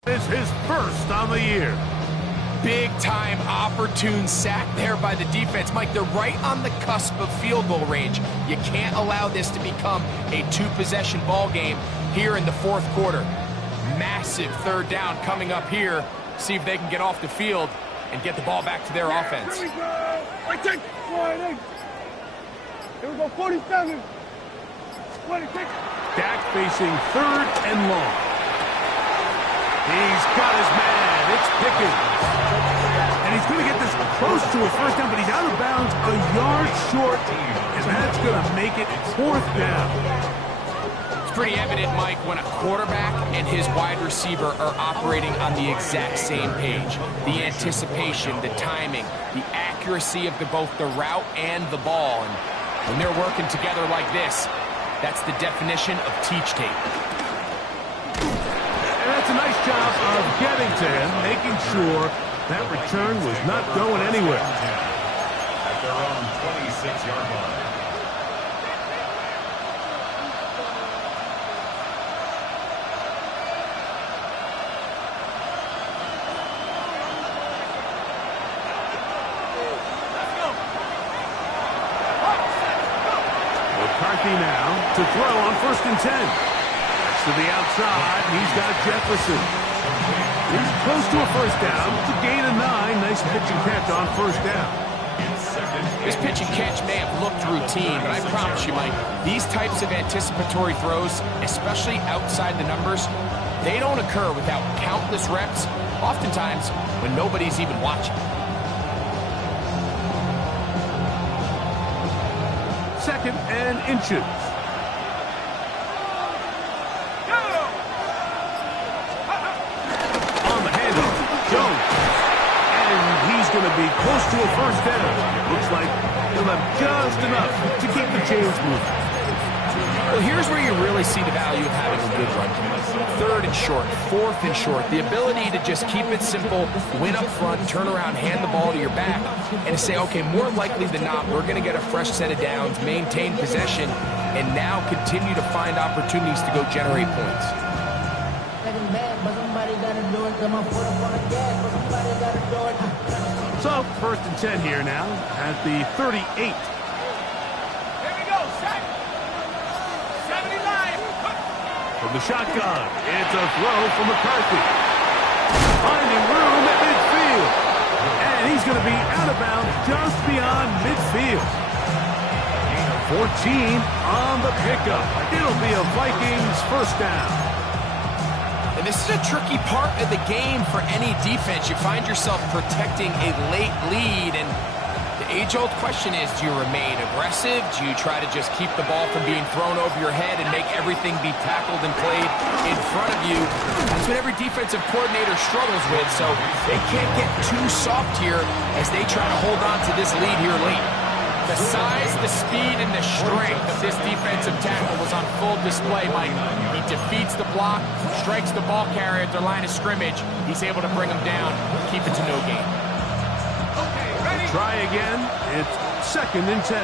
is his 1st on the year. Big-time, opportune sack there by the defense. Mike, they're right on the cusp of field goal range. You can't allow this to become a 2-possession ball game here in the 4th quarter. Massive 3rd down coming up here. See if they can get off the field and get the ball back to their offense. Here we go. Sliding. Here we go, 47. 26. Dak facing 3rd and long. He's got his man. It's Pickens. And he's going to get this close to a first down, but he's out of bounds a yard short, and that's going to make it 4th down. It's pretty evident, Mike, when a quarterback and his wide receiver are operating on the exact same page. The anticipation, the timing, the accuracy of both the route and the ball. And when they're working together like this, that's the definition of teach tape. And that's a nice job of getting to him, making sure that return was not going anywhere. At their own 26-yard line. McCarthy now to throw on 1st and 10. To the outside, he's got Jefferson. He's close to a first down. It's a gain of 9. Nice pitch and catch on 1st down. This pitch and catch may have looked routine, but I promise you, Mike, these types of anticipatory throws, especially outside the numbers, they don't occur without countless reps, oftentimes when nobody's even watching. 2nd and inches. Jones. And he's going to be close to a first down. Looks like he'll have just enough to keep the chains moving. Well, here's where you really see the value of having a good run game. 3rd and short, 4th and short. The ability to just keep it simple, win up front, turn around, hand the ball to your back, and to say, okay, more likely than not, we're going to get a fresh set of downs, maintain possession, and now continue to find opportunities to go generate points. So, 1st and 10 here now at the 38. Here we go, set. 79. From the shotgun, it's a throw from McCarthy. Finding room at midfield. And he's going to be out of bounds just beyond midfield. 14 on the pickup. It'll be a Vikings first down. And this is a tricky part of the game for any defense. You find yourself protecting a late lead, and the age-old question is, do you remain aggressive? Do you try to just keep the ball from being thrown over your head and make everything be tackled and played in front of you? That's what every defensive coordinator struggles with, so they can't get too soft here as they try to hold on to this lead here late. The size, the speed, and the strength of this defensive tackle was on full display, Mike. He defeats the block, strikes the ball carrier at their line of scrimmage. He's able to bring him down, keep it to no gain. Okay, ready? Try again. It's 2nd and 10.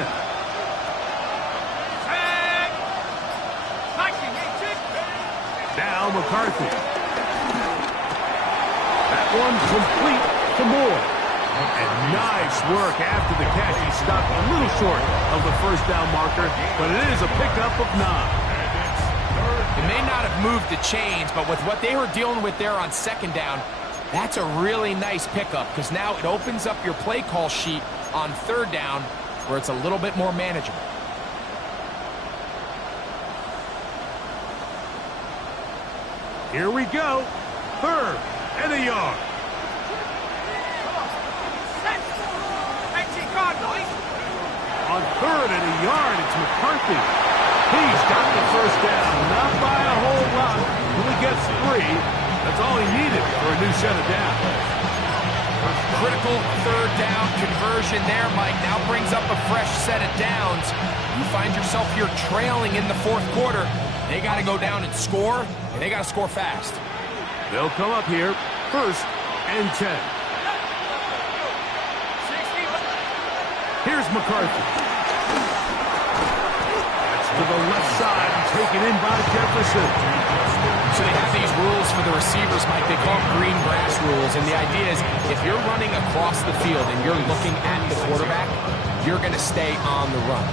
Now McCarthy. That one complete to Moore. And nice work after the catch. He stopped a little short of the first down marker, but it is a pickup of 9. It may not have moved the chains, but with what they were dealing with there on 2nd down, that's a really nice pickup because now it opens up your play call sheet on 3rd down where it's a little bit more manageable. Here we go. 3rd and a yard. On 3rd and a yard, it's McCarthy. He's got the first down, not by a whole lot. He gets 3. That's all he needed for a new set of downs. Critical 3rd down conversion there, Mike. Now brings up a fresh set of downs. You find yourself here trailing in the 4th quarter. They got to go down and score, and they got to score fast. They'll come up here 1st and 10. Here's McCarthy. That's to the left side, taken in by Jefferson. So they have these rules for the receivers, Mike. They call them green grass rules, and the idea is if you're running across the field and you're looking at the quarterback, you're going to stay on the run.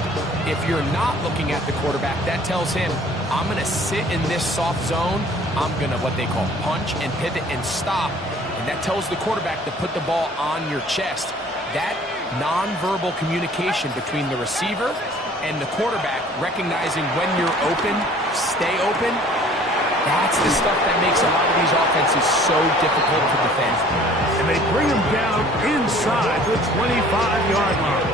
If you're not looking at the quarterback, that tells him, I'm going to sit in this soft zone. I'm going to, what they call, punch and pivot and stop. And that tells the quarterback to put the ball on your chest. That nonverbal communication between the receiver and the quarterback, recognizing when you're open, stay open. That's the stuff that makes a lot of these offenses so difficult to defend. And they bring him down inside the 25-yard line.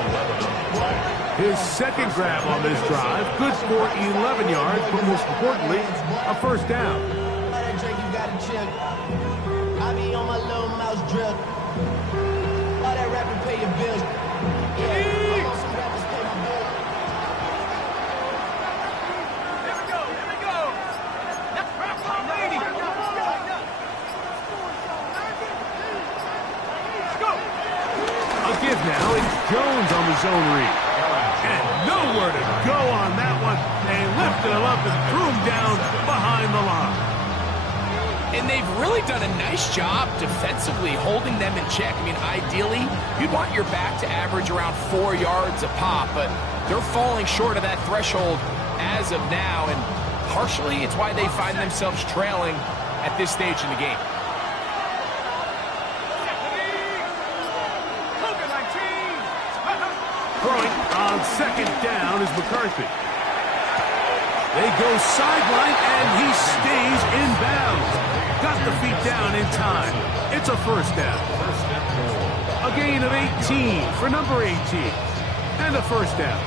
His second grab on this drive, good for 11 yards, but most importantly, a first down. I be on my little mouse drill. All that rapping pay your bills. Yeah, I'm on some rappers pay my bills. Here we go. Let's rap on, lady. Let's go. A give now. It's Jones on the zone read. And nowhere to go on that one. They lifted him up and threw him down behind the line. And they've really done a nice job defensively holding them in check. I mean, ideally, you'd want your back to average around 4 yards a pop, but they're falling short of that threshold as of now, and partially it's why they find themselves trailing at this stage in the game. Throwing on second down is McCarthy. They go sideline, and he stays inbounds. Got the feet down in time. It's a first down. A gain of 18 for number 18. And a first down.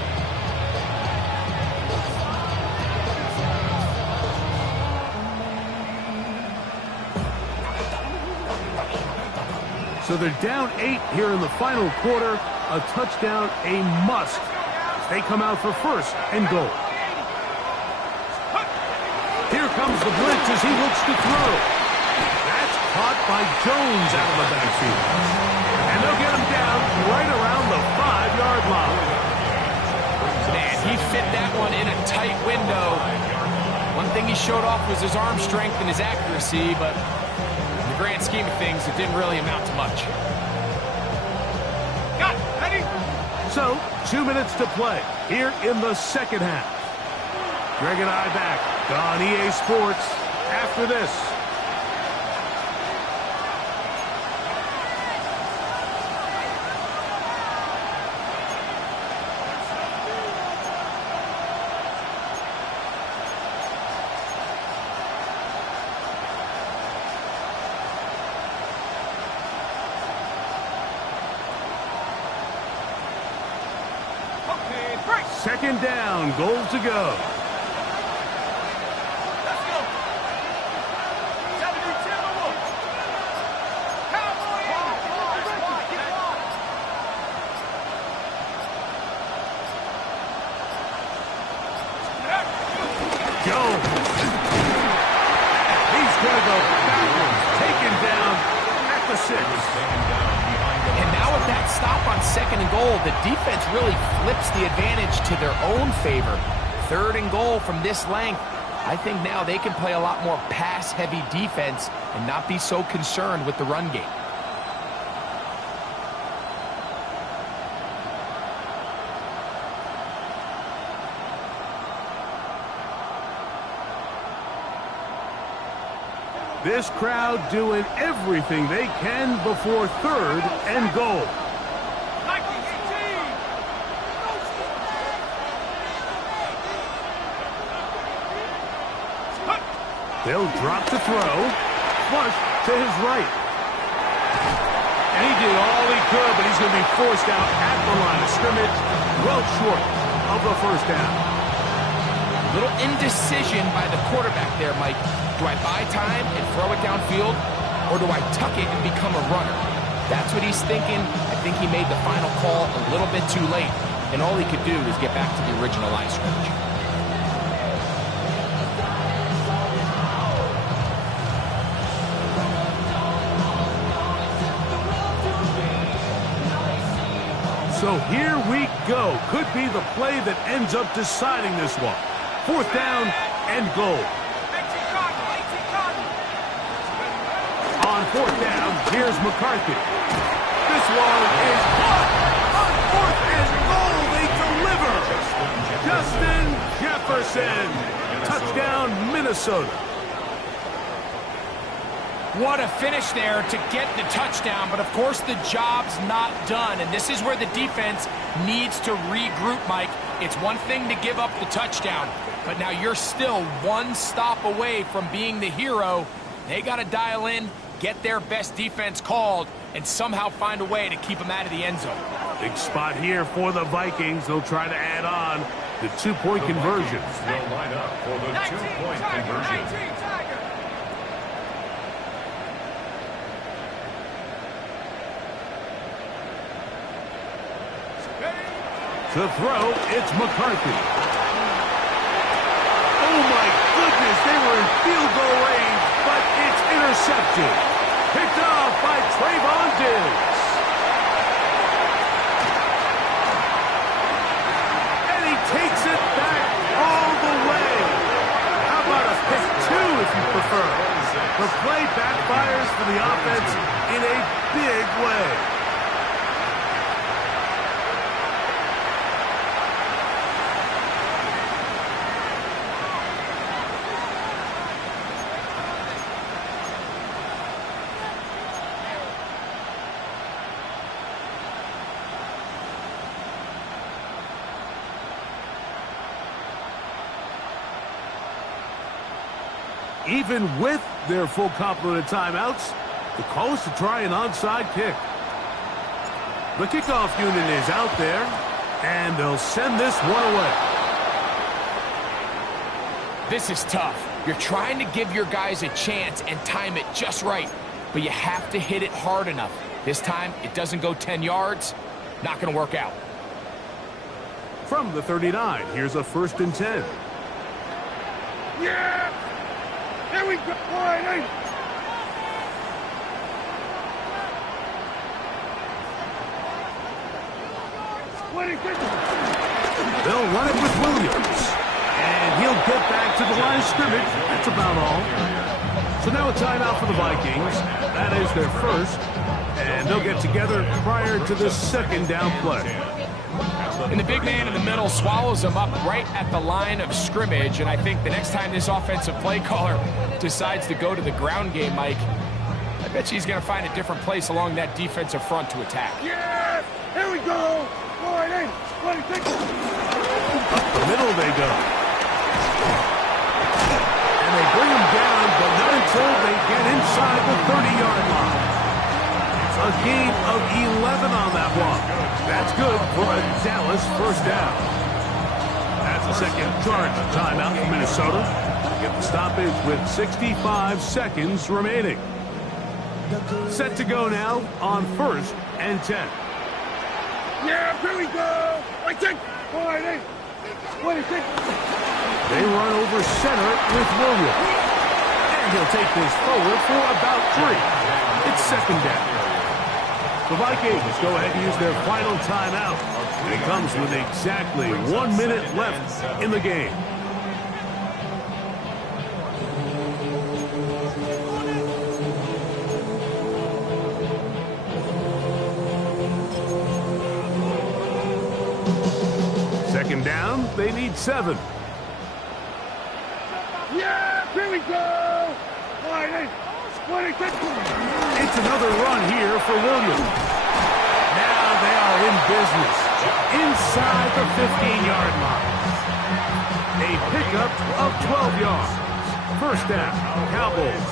So they're down 8 here in the final quarter. A touchdown, a must. They come out for first and goal. Here comes the blitz as he looks to throw. That's caught by Jones out of the backfield. And they'll get him down right around the 5-yard line. Man, he fit that one in a tight window. One thing he showed off was his arm strength and his accuracy, but in the grand scheme of things, it didn't really amount to much. Got it. Ready? So, 2 minutes to play here in the second half. Greg and I back on EA Sports after this. Okay, break. Second down, goal to go. Let's go. 72 Timberwolves. Cowboy. Jones. He's going to go backwards, taken down at the 6. And now with that stop on second and goal, the defense really flips the advantage to their own favor. Third and goal from this length. I think now they can play a lot more pass-heavy defense and not be so concerned with the run game. This crowd doing everything they can before third and goal. 1918. They'll drop to throw. Flush to his right. And he did all he could, but he's going to be forced out at the line of scrimmage, well short of the first down. Little indecision by the quarterback there, Mike. Do I buy time and throw it downfield, or do I tuck it and become a runner? That's what he's thinking. I think he made the final call a little bit too late, and all he could do was get back to the original line of scrimmage. So here we go. Could be the play that ends up deciding this one. Fourth down and goal. 18 Cardinal. On fourth down, here's McCarthy. This one is caught. On fourth and goal, they deliver. Justin Jefferson. Touchdown, Minnesota. What a finish there to get the touchdown, but of course the job's not done, and this is where the defense needs to regroup, Mike. It's one thing to give up the touchdown, but now you're still one stop away from being the hero. They got to dial in, get their best defense called, and somehow find a way to keep them out of the end zone. Big spot here for the Vikings. They'll try to add on the two-point conversion. They'll line up for the two-point conversion. To throw, it's McCarthy. Oh my goodness, they were in field goal range, but it's intercepted. Picked off by Trayvon Diggs. And he takes it back all the way. How about a pick two if you prefer? The play backfires for the offense in a big way. Even with their full complement of timeouts, the call is to try an onside kick. The kickoff unit is out there, and they'll send this one away. This is tough. You're trying to give your guys a chance and time it just right, but you have to hit it hard enough. This time, it doesn't go 10 yards. Not going to work out. From the 39, here's a 1st and 10. Yeah! Here we go! All right, hey. They'll run it with Williams. And he'll get back to the line of scrimmage. That's about all. So now a timeout for the Vikings. That is their first. And they'll get together prior to the 2nd down play. And the big man in the middle swallows him up right at the line of scrimmage. And I think the next time this offensive play caller decides to go to the ground game, Mike, I bet you he's going to find a different place along that defensive front to attack. Yes! Here we go! All right, hey. Up the middle they go. And they bring him down, but not until they get inside the 30-yard line. A gain of 11 on that one. That's good for a Dallas first down. That's the second charge timeout for Minnesota. Get the stoppage with 65 seconds remaining. Set to go now on 1st and 10. Yeah, here we go. I take. All right, hey. What is it? They run over center with Williams. And he'll take this forward for about 3. It's 2nd down. The Vikings go ahead and use their final timeout. And it comes with exactly 1 minute left in the game. Second down, they need 7. Yeah, here we go. All right, hey. It's another run here for Williams. Now they are in business inside the 15-yard line. A pickup of 12 yards. First down, Cowboys.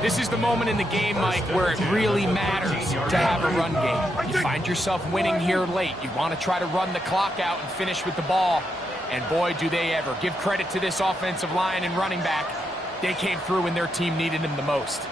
This is the moment in the game, Mike, where it really matters to have a run game. You find yourself winning here late. You want to try to run the clock out and finish with the ball. And boy, do they ever. Give credit to this offensive line and running back. They came through when their team needed them the most.